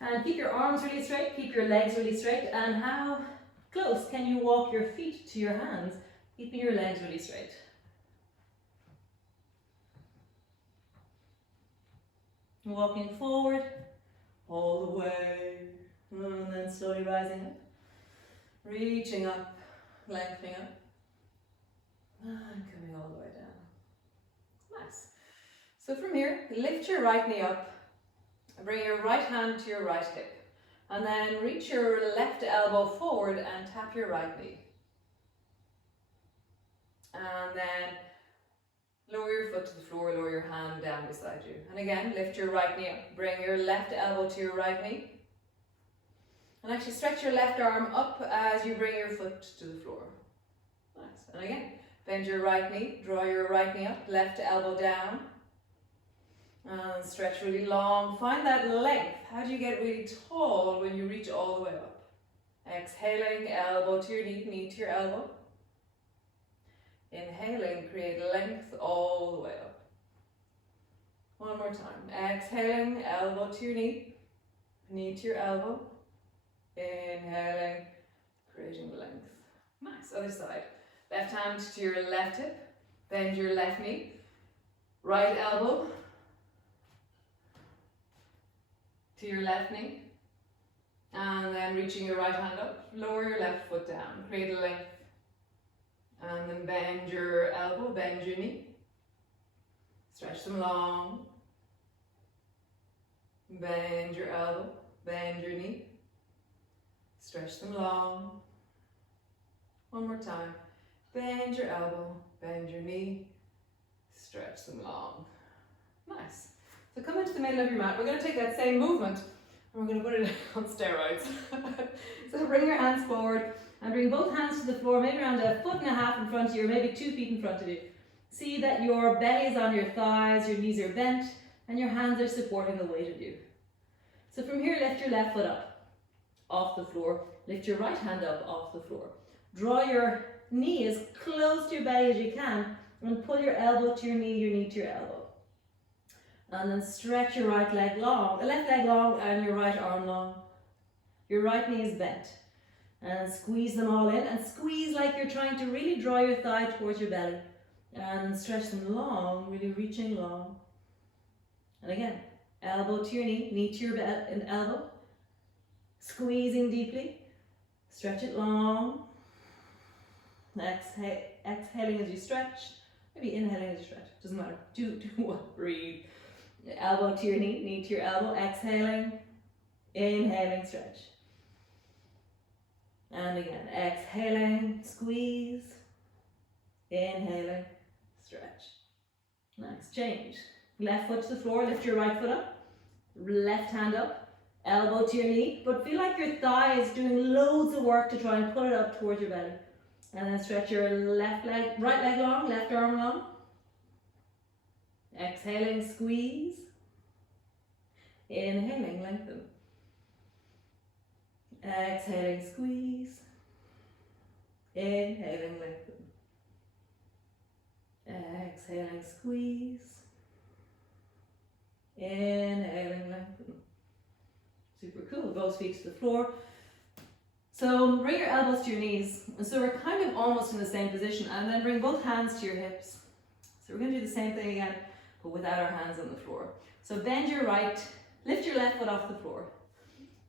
And keep your arms really straight, keep your legs really straight. And how close can you walk your feet to your hands, keeping your legs really straight? Walking forward, all the way, and then slowly rising up, reaching up, lengthening up, and coming all the way down. Nice. So from here, lift your right knee up, bring your right hand to your right hip, and then reach your left elbow forward and tap your right knee. And then lower your foot to the floor, lower your hand down beside you. And again, lift your right knee up, bring your left elbow to your right knee, and actually stretch your left arm up as you bring your foot to the floor. Nice. And again, bend your right knee, draw your right knee up, left elbow down. And stretch really long. Find that length. How do you get really tall when you reach all the way up? Exhaling, elbow to your knee, knee to your elbow. Inhaling, create length all the way up. One more time. Exhaling, elbow to your knee, knee to your elbow. Inhaling, creating length. Nice. Other side. Left hand to your left hip. Bend your left knee. Right elbow to your left knee, and then reaching your right hand up, lower your left foot down, create a length, and then bend your elbow, bend your knee, stretch them long, bend your elbow, bend your knee, stretch them long. One more time, bend your elbow, bend your knee, stretch them long. Nice. So come into the middle of your mat. We're going to take that same movement and we're going to put it on steroids. So bring your hands forward and bring both hands to the floor, maybe around 1.5 foot in front of you, or maybe 2 feet in front of you. See that your belly is on your thighs, your knees are bent, and your hands are supporting the weight of you. So from here, lift your left foot up off the floor. Lift your right hand up off the floor. Draw your knee as close to your belly as you can and pull your elbow to your knee to your elbow. And then stretch your right leg long, the left leg long and your right arm long. Your right knee is bent. And squeeze them all in and squeeze like you're trying to really draw your thigh towards your belly. And stretch them long, really reaching long. And again, elbow to your knee to your elbow. Squeezing deeply. Stretch it long. Exhaling as you stretch. Maybe inhaling as you stretch. Doesn't matter. Do what? Breathe. Elbow to your knee to your elbow. Exhaling. Inhaling, stretch. And again, exhaling, squeeze. Inhaling, stretch. Nice. Change. Left foot to the floor. Lift your right foot up. Left hand up. Elbow to your knee. But feel like your thigh is doing loads of work to try and pull it up towards your belly. And then stretch your right leg long, left arm long. Exhaling, squeeze. Inhaling, lengthen. Exhaling, squeeze. Inhaling, lengthen. Exhaling, squeeze. Inhaling, lengthen. Super cool. Both feet to the floor. So bring your elbows to your knees. And so we're kind of almost in the same position. And then bring both hands to your hips. So we're going to do the same thing again, but without our hands on the floor. So bend your right, lift your left foot off the floor.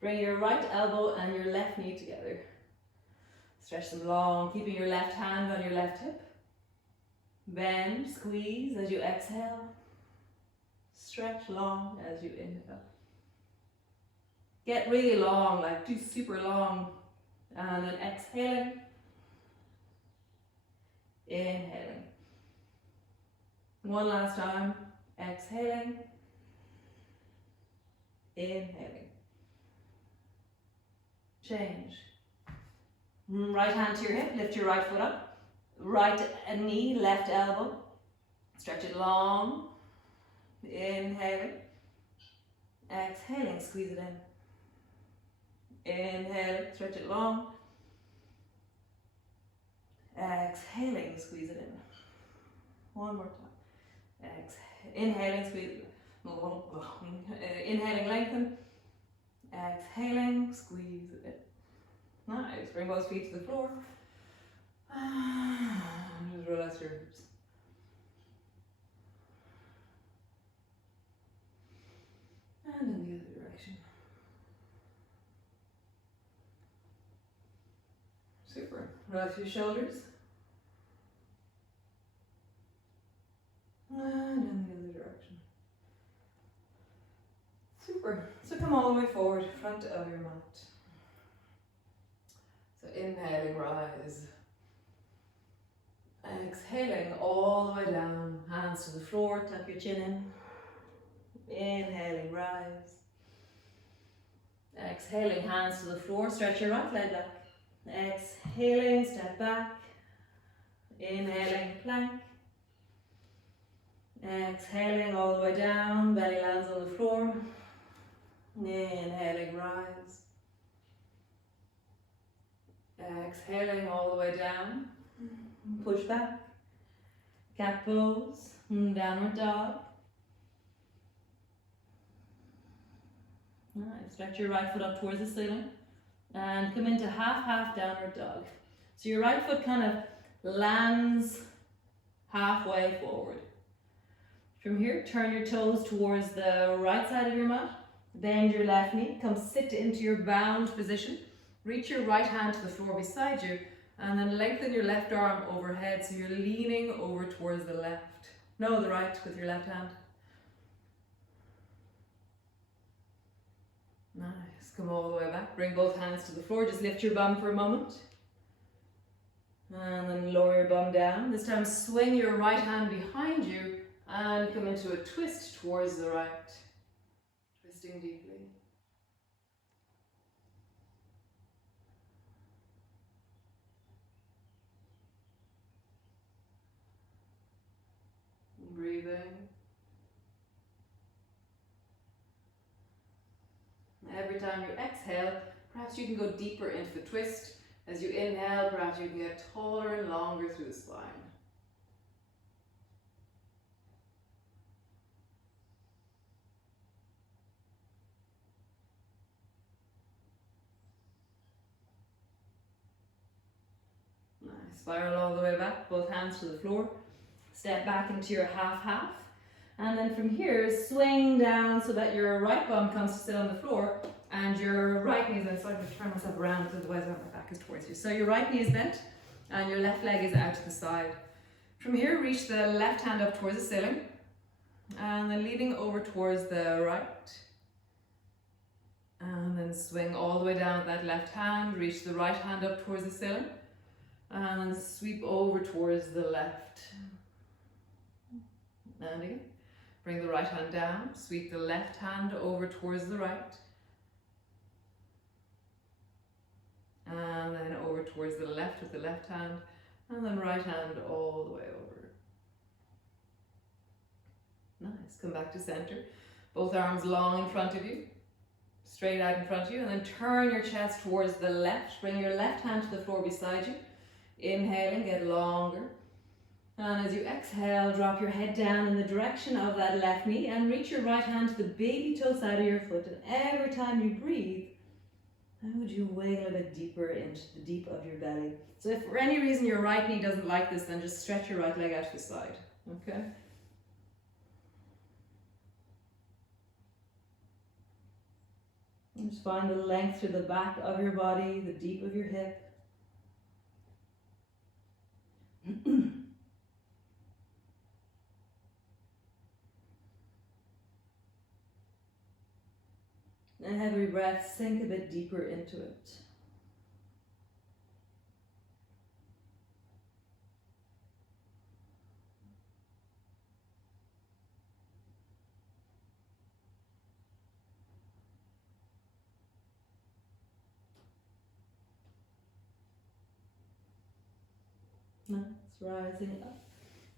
Bring your right elbow and your left knee together. Stretch them long, keeping your left hand on your left hip. Bend, squeeze as you exhale. Stretch long as you inhale. Get really long, like do super long. And then exhaling. Inhaling. One last time. Exhaling. Inhaling. Change. Right hand to your hip, lift your right foot up. Right knee, left elbow. Stretch it long. Inhaling. Exhaling, squeeze it in. Inhaling, stretch it long. Exhaling, squeeze it in. One more time. Inhaling, squeeze it. Inhaling, lengthen. Exhaling, squeeze it in. Nice. Bring both feet to the floor. Just relax your hips. And in the other direction. Super. Relax your shoulders. And in the other direction. Super. So come all the way forward, front of your mat. So inhaling, rise. Exhaling all the way down, hands to the floor, tuck your chin in. Inhaling, rise. Exhaling, hands to the floor, stretch your right leg back. Exhaling, step back. Inhaling, plank. Exhaling all the way down, belly lands on the floor. Inhaling, rise. Exhaling all the way down, push back. Cat pose, downward dog. Nice, stretch your right foot up towards the ceiling. And come into half downward dog. So your right foot kind of lands halfway forward. From here, turn your toes towards the right side of your mat. Bend your left knee, come sit into your bound position. Reach your right hand to the floor beside you and then lengthen your left arm overhead so you're leaning over towards the left. No, the right with your left hand. Nice. Come all the way back. Bring both hands to the floor. Just lift your bum for a moment. And then lower your bum down. This time swing your right hand behind you and come into a twist towards the right. Twisting deeply. Breathing. Every time you exhale, perhaps you can go deeper into the twist. As you inhale, perhaps you can get taller and longer through the spine. Nice. Spiral all the way back, both hands to the floor. Step back into your half-half. And then from here, swing down so that your right bum comes to sit on the floor and your right knee is bent. So I'm going to turn myself around because otherwise my back is towards you. So your right knee is bent and your left leg is out to the side. From here, reach the left hand up towards the ceiling and then leaning over towards the right. And then swing all the way down with that left hand, reach the right hand up towards the ceiling and then sweep over towards the left. And again. Bring the right hand down, sweep the left hand over towards the right. And then over towards the left with the left hand, and then right hand all the way over. Nice, come back to center. Both arms long in front of you. straight out in front of you, and then turn your chest towards the left. Bring your left hand to the floor beside you. Inhaling, get longer. And as you exhale, drop your head down in the direction of that left knee and reach your right hand to the baby toe side of your foot. And every time you breathe, how would you wail a bit deeper into the deep of your belly? So if for any reason your right knee doesn't like this, then just stretch your right leg out to the side, okay? And just find the length through the back of your body, the deep of your hip. And every breath, sink a bit deeper into it. Now it's rising up.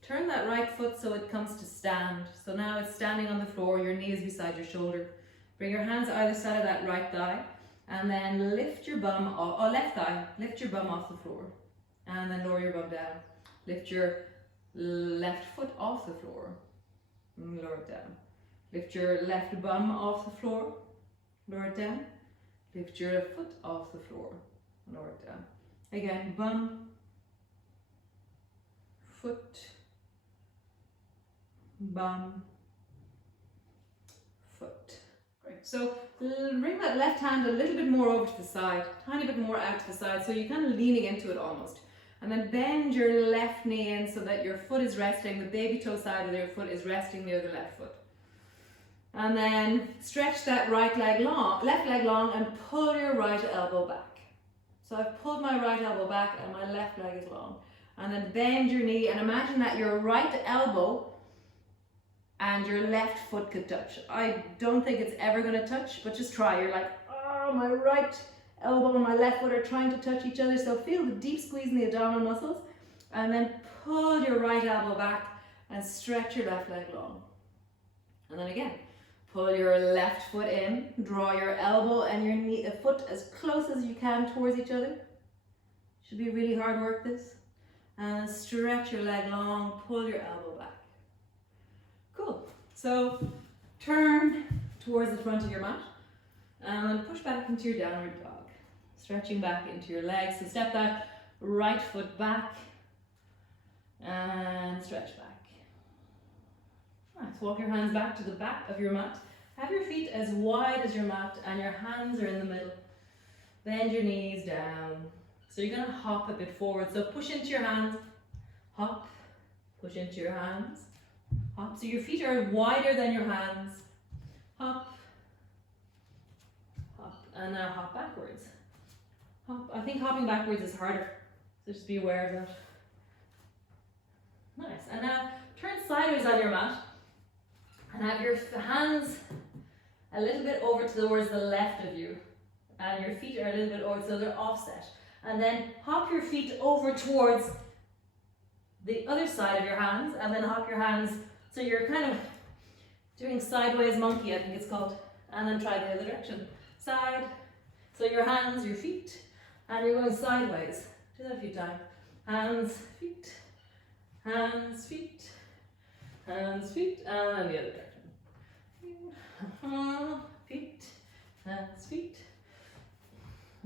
Turn that right foot so it comes to stand. So now it's standing on the floor, your knee is beside your shoulder. Bring your hands either side of that right thigh, and then lift your bum off, or left thigh, lift your bum off the floor. And then lower your bum down. Lift your left foot off the floor, and lower it down. Lift your left bum off the floor, lower it down. Lift your foot off the floor, lower it down. Again, bum, foot, bum, foot. Great. So bring that left hand a little bit more over to the side, tiny bit more out to the side, so you're kind of leaning into it almost. And then bend your left knee in so that your foot is resting, the baby toe side of your foot is resting near the left foot. And then stretch that right leg long, left leg long, and pull your right elbow back. So I've pulled my right elbow back and my left leg is long. And then bend your knee and imagine that your right elbow and your left foot could touch. I don't think it's ever going to touch, but just try. You're like, oh, my right elbow and my left foot are trying to touch each other. So feel the deep squeeze in the abdominal muscles. And then pull your right elbow back and stretch your left leg long. And then again, pull your left foot in. Draw your elbow and your knee, foot as close as you can towards each other. Should be really hard work, this. And stretch your leg long, pull your elbow back. Cool. So turn towards the front of your mat and then push back into your downward dog. Stretching back into your legs. So step that right foot back and stretch back. Nice. Walk your hands back to the back of your mat. Have your feet as wide as your mat and your hands are in the middle. Bend your knees down. So you're going to hop a bit forward. So push into your hands, hop, push into your hands, hop. So your feet are wider than your hands. Hop, hop, and now hop backwards. Hop. I think hopping backwards is harder, so just be aware of that. Nice. And now turn sideways on your mat and have your hands a little bit over towards the left of you. And your feet are a little bit over, so they're offset. And then hop your feet over towards the other side of your hands, and then hop your hands, so you're kind of doing sideways monkey, I think it's called, and then try the other direction. Side, so your hands, your feet, and you're going sideways. Do that a few times. Hands, feet, hands, feet, hands, feet, and then the other direction. Feet, hands, feet,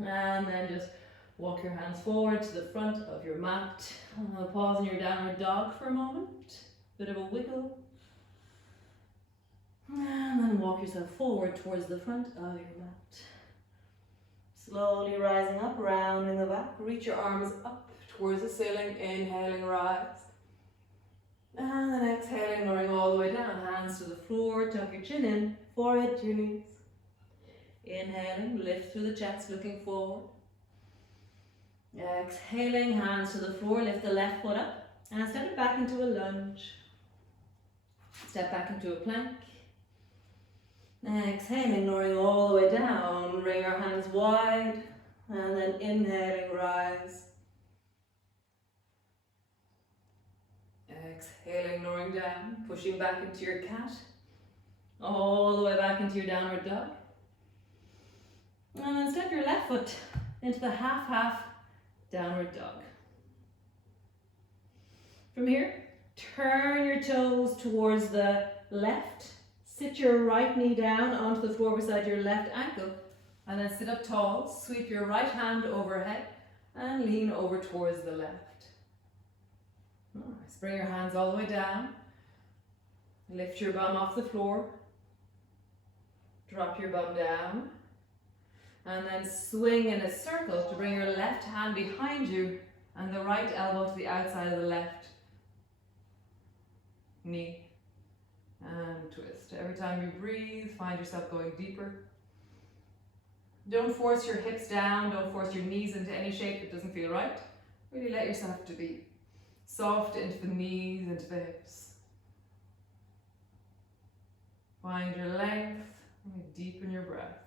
and then just walk your hands forward to the front of your mat. Pause in your downward dog for a moment. Bit of a wiggle. And then walk yourself forward towards the front of your mat. Slowly rising up, rounding the back. Reach your arms up towards the ceiling. Inhaling, rise. And then exhaling, lowering all the way down. Hands to the floor, tuck your chin in, forehead to your knees. Inhaling, lift through the chest, looking forward. Exhaling, hands to the floor, lift the left foot up and step it back into a lunge. Step back into a plank. Exhaling, lowering all the way down, bring your hands wide and then inhaling, rise. Exhaling, lowering down, pushing back into your cat, all the way back into your downward dog. And then step your left foot into the half downward dog. From here, turn your toes towards the left. Sit your right knee down onto the floor beside your left ankle. And then sit up tall, sweep your right hand overhead and lean over towards the left. Nice. Bring your hands all the way down. Lift your bum off the floor. Drop your bum down. And then swing in a circle to bring your left hand behind you and the right elbow to the outside of the left knee. And twist. Every time you breathe, find yourself going deeper. Don't force your hips down, don't force your knees into any shape that doesn't feel right. Really let yourself to be soft into the knees, into the hips. Find your length, and deepen your breath.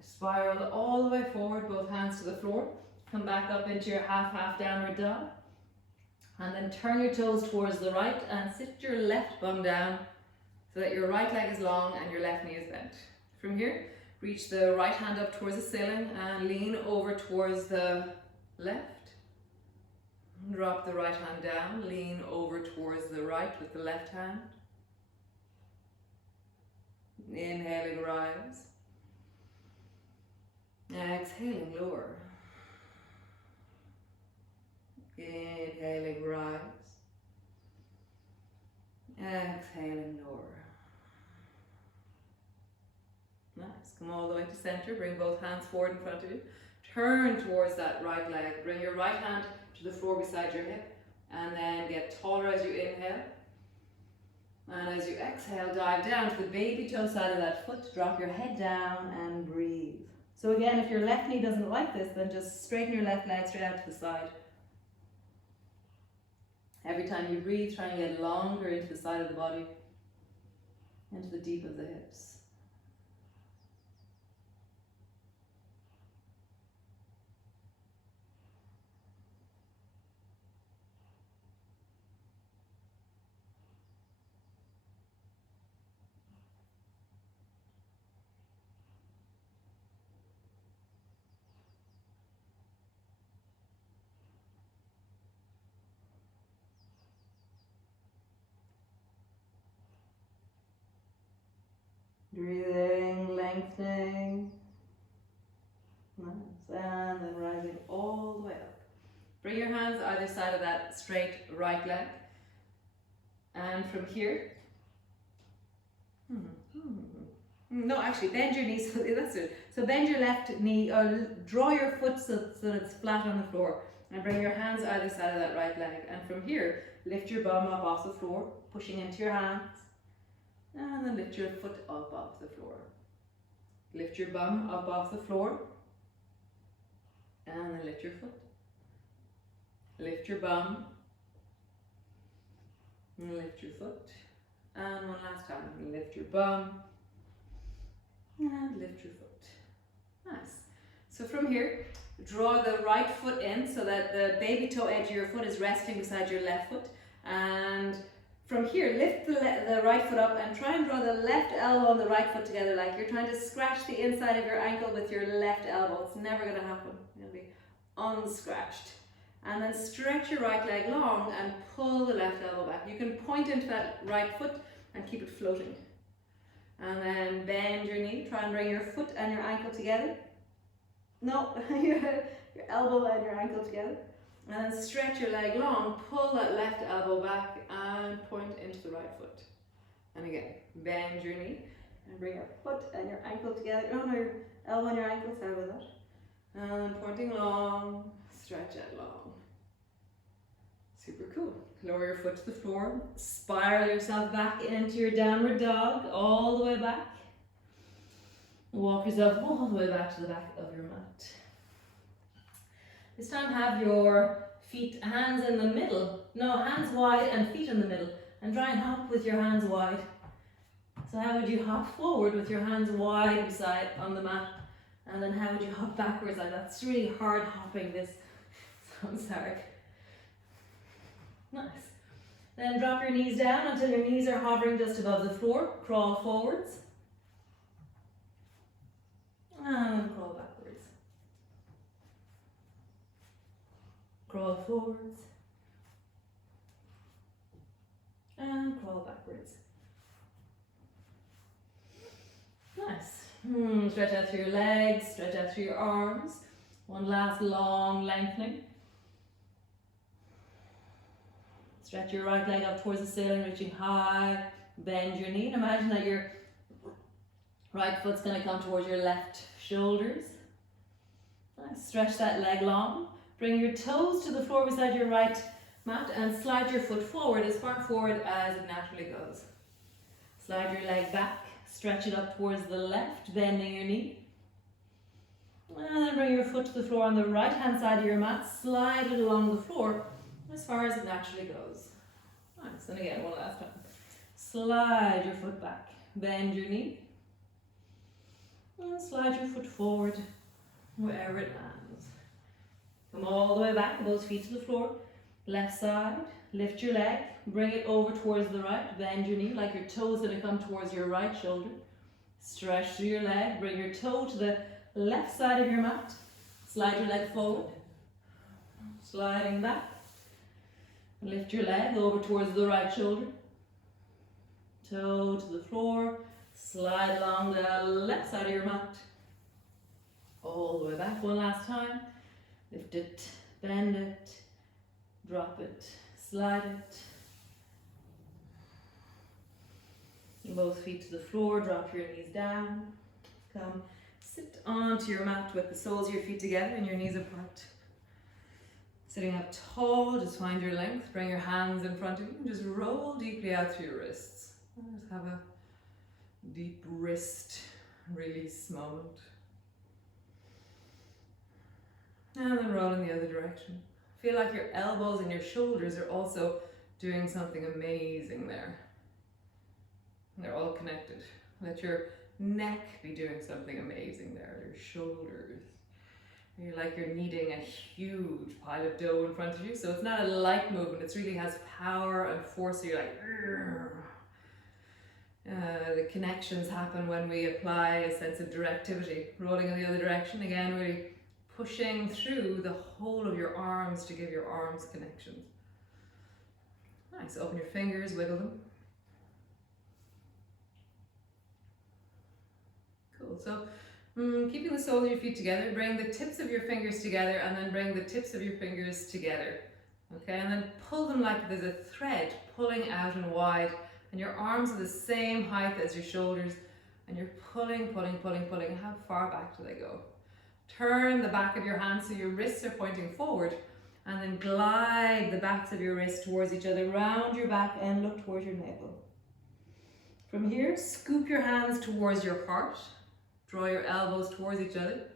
Spiral all the way forward, both hands to the floor. Come back up into your half downward dog. And then turn your toes towards the right and sit your left bum down so that your right leg is long and your left knee is bent. From here, reach the right hand up towards the ceiling and lean over towards the left. Drop the right hand down, lean over towards the right with the left hand. Inhaling, rise. Exhaling, lower. Inhaling, rise. Exhaling, lower. Nice. Come all the way to center. Bring both hands forward in front of you. Turn towards that right leg. Bring your right hand to the floor beside your hip. And then get taller as you inhale. And as you exhale, dive down to the baby toe side of that foot. Drop your head down and breathe. So again, if your left knee doesn't like this, then just straighten your left leg straight out to the side. Every time you breathe, try and get longer into the side of the body, into the deep of the hips. Breathing, lengthening. Nice. And then rising all the way up. Bring your hands either side of that straight right leg. And from here, no, actually, bend your knees. So that's it. So bend your left knee, or draw your foot so that it's flat on the floor. And bring your hands either side of that right leg. And from here, lift your bum up off the floor, pushing into your hands. And then lift your foot up off the floor. Lift your bum up off the floor. And then lift your foot. Lift your bum. And lift your foot. And one last time. Lift your bum. And lift your foot. Nice. So from here, draw the right foot in so that the baby toe edge of your foot is resting beside your left foot. And from here, lift the right foot up and try and draw the left elbow and the right foot together like you're trying to scratch the inside of your ankle with your left elbow. It's never going to happen. It'll be unscratched. And then stretch your right leg long and pull the left elbow back. You can point into that right foot and keep it floating. And then bend your knee. Try and bring your foot and your ankle together. No, your elbow and your ankle together. And then stretch your leg long, pull that left elbow back and point into the right foot. And again, bend your knee and bring your foot and your ankle together. No, your elbow and your ankle, sorry about that. And then pointing long, stretch it long. Super cool. Lower your foot to the floor, spiral yourself back into your downward dog, all the way back. Walk yourself all the way back to the back of your mat. This time have your feet, hands in the middle. No, hands wide and feet in the middle. And try and hop with your hands wide. So how would you hop forward with your hands wide beside on the mat? And then how would you hop backwards like that? It's really hard hopping this. Sounds hard. Nice. Then drop your knees down until your knees are hovering just above the floor. Crawl forwards. And crawl backwards. Crawl forwards. And crawl backwards. Nice. Stretch out through your legs, stretch out through your arms. One last long lengthening. Stretch your right leg up towards the ceiling, reaching high. Bend your knee. And imagine that your right foot's going to come towards your left shoulders. Nice. Stretch that leg long. Bring your toes to the floor beside your right mat and slide your foot forward as far forward as it naturally goes. Slide your leg back. Stretch it up towards the left, bending your knee. And then bring your foot to the floor on the right hand side of your mat. Slide it along the floor as far as it naturally goes. Nice. And again, one last time. Slide your foot back. Bend your knee. And slide your foot forward wherever it lands. Come all the way back, both feet to the floor. Left side. Lift your leg. Bring it over towards the right. Bend your knee like your toe is going to come towards your right shoulder. Stretch through your leg. Bring your toe to the left side of your mat. Slide your leg forward. Sliding back. Lift your leg over towards the right shoulder. Toe to the floor. Slide along the left side of your mat. All the way back. One last time. Lift it. Bend it. Drop it. Slide it. Both feet to the floor, drop your knees down. Come sit onto your mat with the soles of your feet together and your knees apart. Sitting up tall, just find your length. Bring your hands in front of you and just roll deeply out through your wrists. Just have a deep wrist release moment. And then roll in the other direction. Feel like your elbows and your shoulders are also doing something amazing there. They're all connected. Let your neck be doing something amazing there. Your shoulders. You're like you're kneading a huge pile of dough in front of you. So it's not a light movement. It really has power and force. So you're like, the connections happen when we apply a sense of directivity. Rolling in the other direction. Again, really pushing through the whole of your arms to give your arms connections. Nice. Open your fingers, wiggle them. Cool. So keeping the soles of your feet together, bring the tips of your fingers together and then bring the tips of your fingers together. Okay, and then pull them like there's a thread pulling out and wide, and your arms are the same height as your shoulders, and you're pulling, pulling, pulling, pulling. How far back do they go? Turn the back of your hands so your wrists are pointing forward, and then glide the backs of your wrists towards each other, round your back and look towards your navel. From here, scoop your hands towards your heart. Draw your elbows towards each other,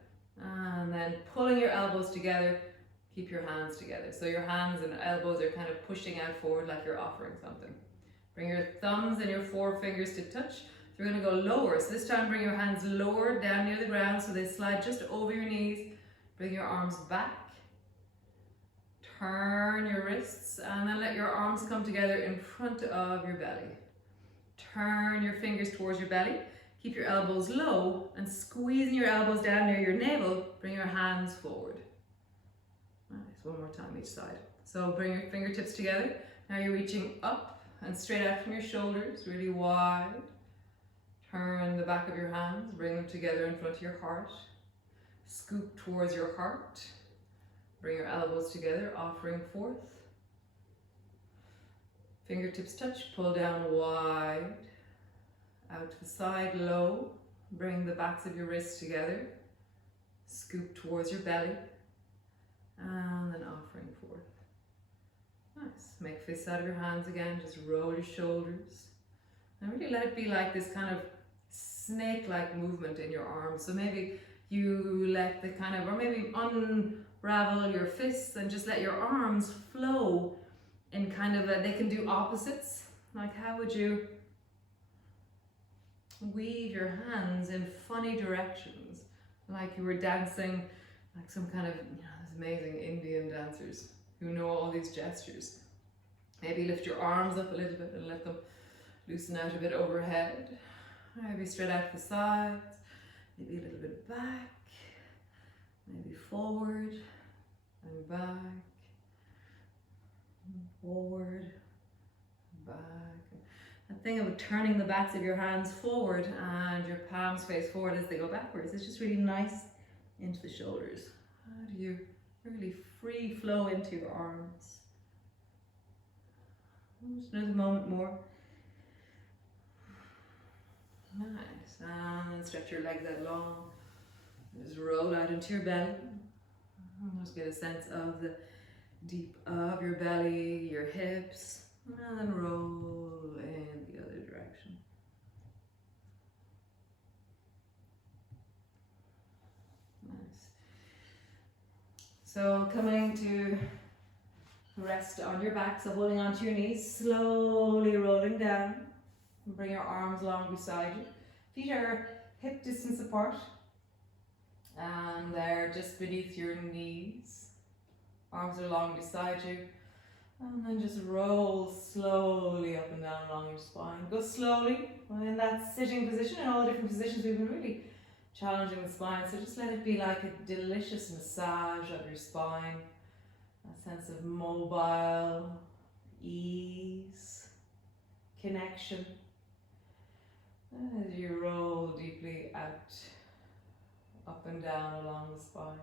and then pulling your elbows together, keep your hands together. So your hands and elbows are kind of pushing out forward like you're offering something. Bring your thumbs and your forefingers to touch. So you're going to go lower. So this time bring your hands lower, down near the ground, so they slide just over your knees. Bring your arms back. Turn your wrists, and then let your arms come together in front of your belly. Turn your fingers towards your belly. Keep your elbows low and squeezing your elbows down near your navel. Bring your hands forward. Nice. One more time each side. So bring your fingertips together. Now you're reaching up and straight out from your shoulders, really wide. Turn the back of your hands, bring them together in front of your heart. Scoop towards your heart. Bring your elbows together, offering forth. Fingertips touch, pull down wide. Out to the side, low. Bring the backs of your wrists together. Scoop towards your belly. And then offering forth. Nice. Make fists out of your hands again. Just roll your shoulders. And really let it be like this kind of snake-like movement in your arms. So maybe you let the kind of, or maybe unravel your fists and just let your arms flow in kind of a, they can do opposites. Like how would you weave your hands in funny directions, like you were dancing, like some kind of, those amazing Indian dancers who know all these gestures. Maybe lift your arms up a little bit and let them loosen out a bit overhead. Maybe straight out to the sides, maybe a little bit back, maybe forward and back, forward, back. That thing of turning the backs of your hands forward and your palms face forward as they go backwards, it's just really nice into the shoulders. How do you really free flow into your arms? Just another moment more. Nice. And stretch your legs out long. Just roll out into your belly. Just get a sense of the deep of your belly, your hips, and then roll in the other direction. Nice. So coming to rest on your back, so holding onto your knees, slowly rolling down. Bring your arms along beside you. Feet are hip distance apart, and they're just beneath your knees. Arms are along beside you, and then just roll slowly up and down along your spine. Go slowly in that sitting position. In all different positions, we've been really challenging the spine, so just let it be like a delicious massage of your spine. A sense of mobile ease, connection, as you roll deeply out, up and down along the spine.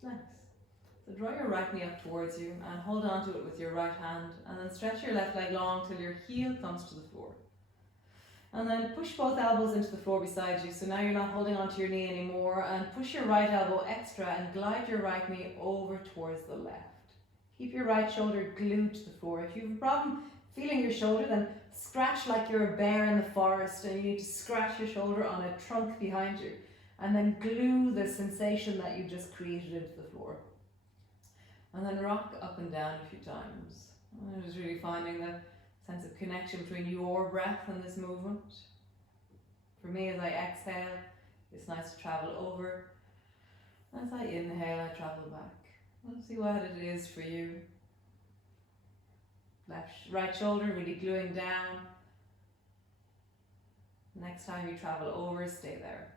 Nice. So draw your right knee up towards you and hold on to it with your right hand, and then stretch your left leg long till your heel comes to the floor. And then push both elbows into the floor beside you. So now you're not holding onto your knee anymore, and push your right elbow extra and glide your right knee over towards the left. Keep your right shoulder glued to the floor. If you have a problem feeling your shoulder, then scratch like you're a bear in the forest and you need to scratch your shoulder on a trunk behind you, and then glue the sensation that you just created into the floor. And then rock up and down a few times. And just really finding the sense of connection between your breath and this movement. For me, as I exhale, it's nice to travel over. As I inhale, I travel back. Let's see what it is for you. Right shoulder really gluing down. Next time you travel over, stay there.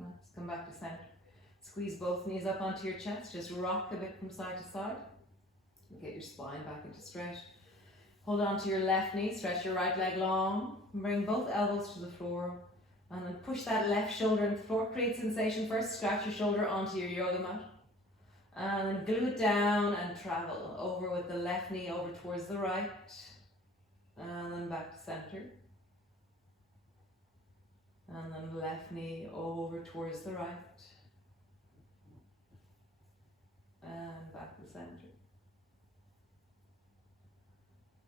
Let's come back to center. Squeeze both knees up onto your chest. Just rock a bit from side to side. Get your spine back into stretch. Hold on to your left knee. Stretch your right leg long. Bring both elbows to the floor. And then push that left shoulder into the floor. Create sensation first. Scratch your shoulder onto your yoga mat. And then glue it down and travel over with the left knee over towards the right. And then back to center. And then left knee over towards the right. And back to center.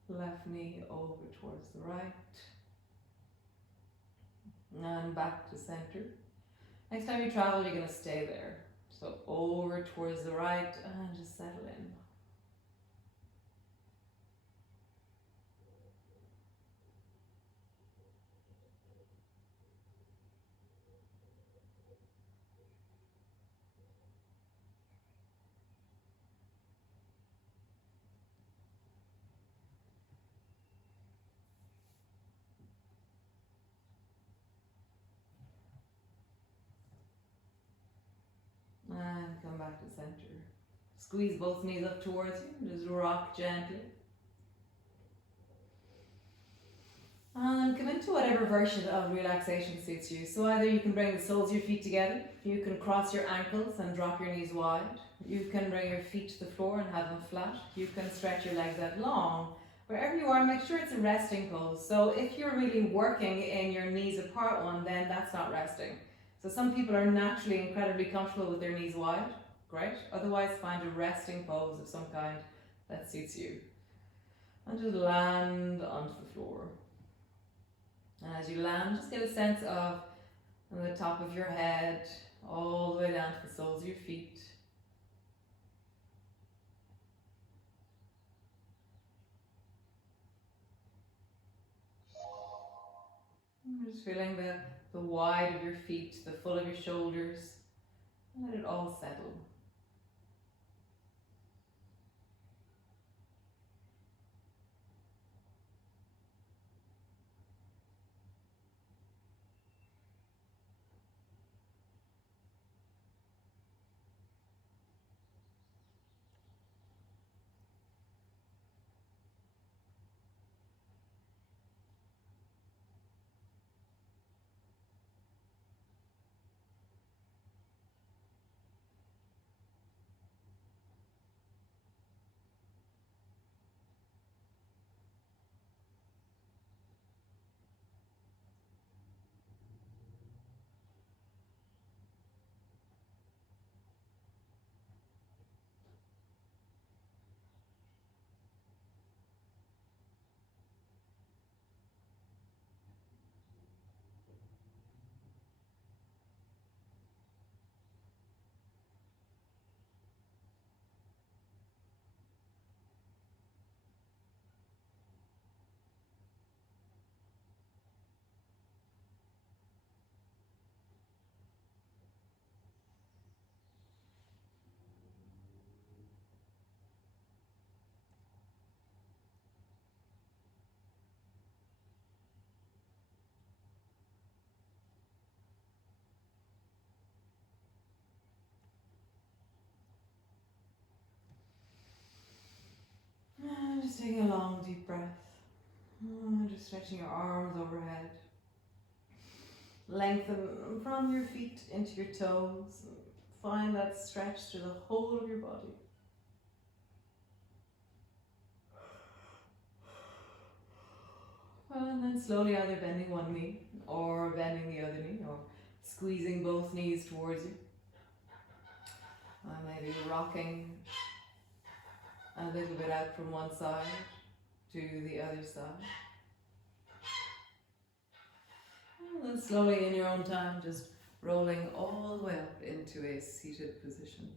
Left knee over towards the right. And back to center. Next time you travel, you're going to stay there. So over towards the right and just settle in. And come back to center. Squeeze both knees up towards you. Just rock gently. And come into whatever version of relaxation suits you. So either you can bring the soles of your feet together. You can cross your ankles and drop your knees wide. You can bring your feet to the floor and have them flat. You can stretch your legs out long Wherever you are, make sure it's a resting pose. So if you're really working in your knees apart one, then that's not resting. So some people are naturally incredibly comfortable with their knees wide. Great. Otherwise, find a resting pose of some kind that suits you. And just land onto the floor. And as you land, just get a sense of from the top of your head all the way down to the soles of your feet. And just feeling the wide of your feet, the full of your shoulders. Let it all settle. And just taking a long deep breath. Just stretching your arms overhead. Lengthen from your feet into your toes. Find that stretch through the whole of your body. And then slowly either bending one knee or bending the other knee or squeezing both knees towards you. And maybe rocking a little bit out from one side to the other side. And then slowly in your own time, just rolling all the way up into a seated position.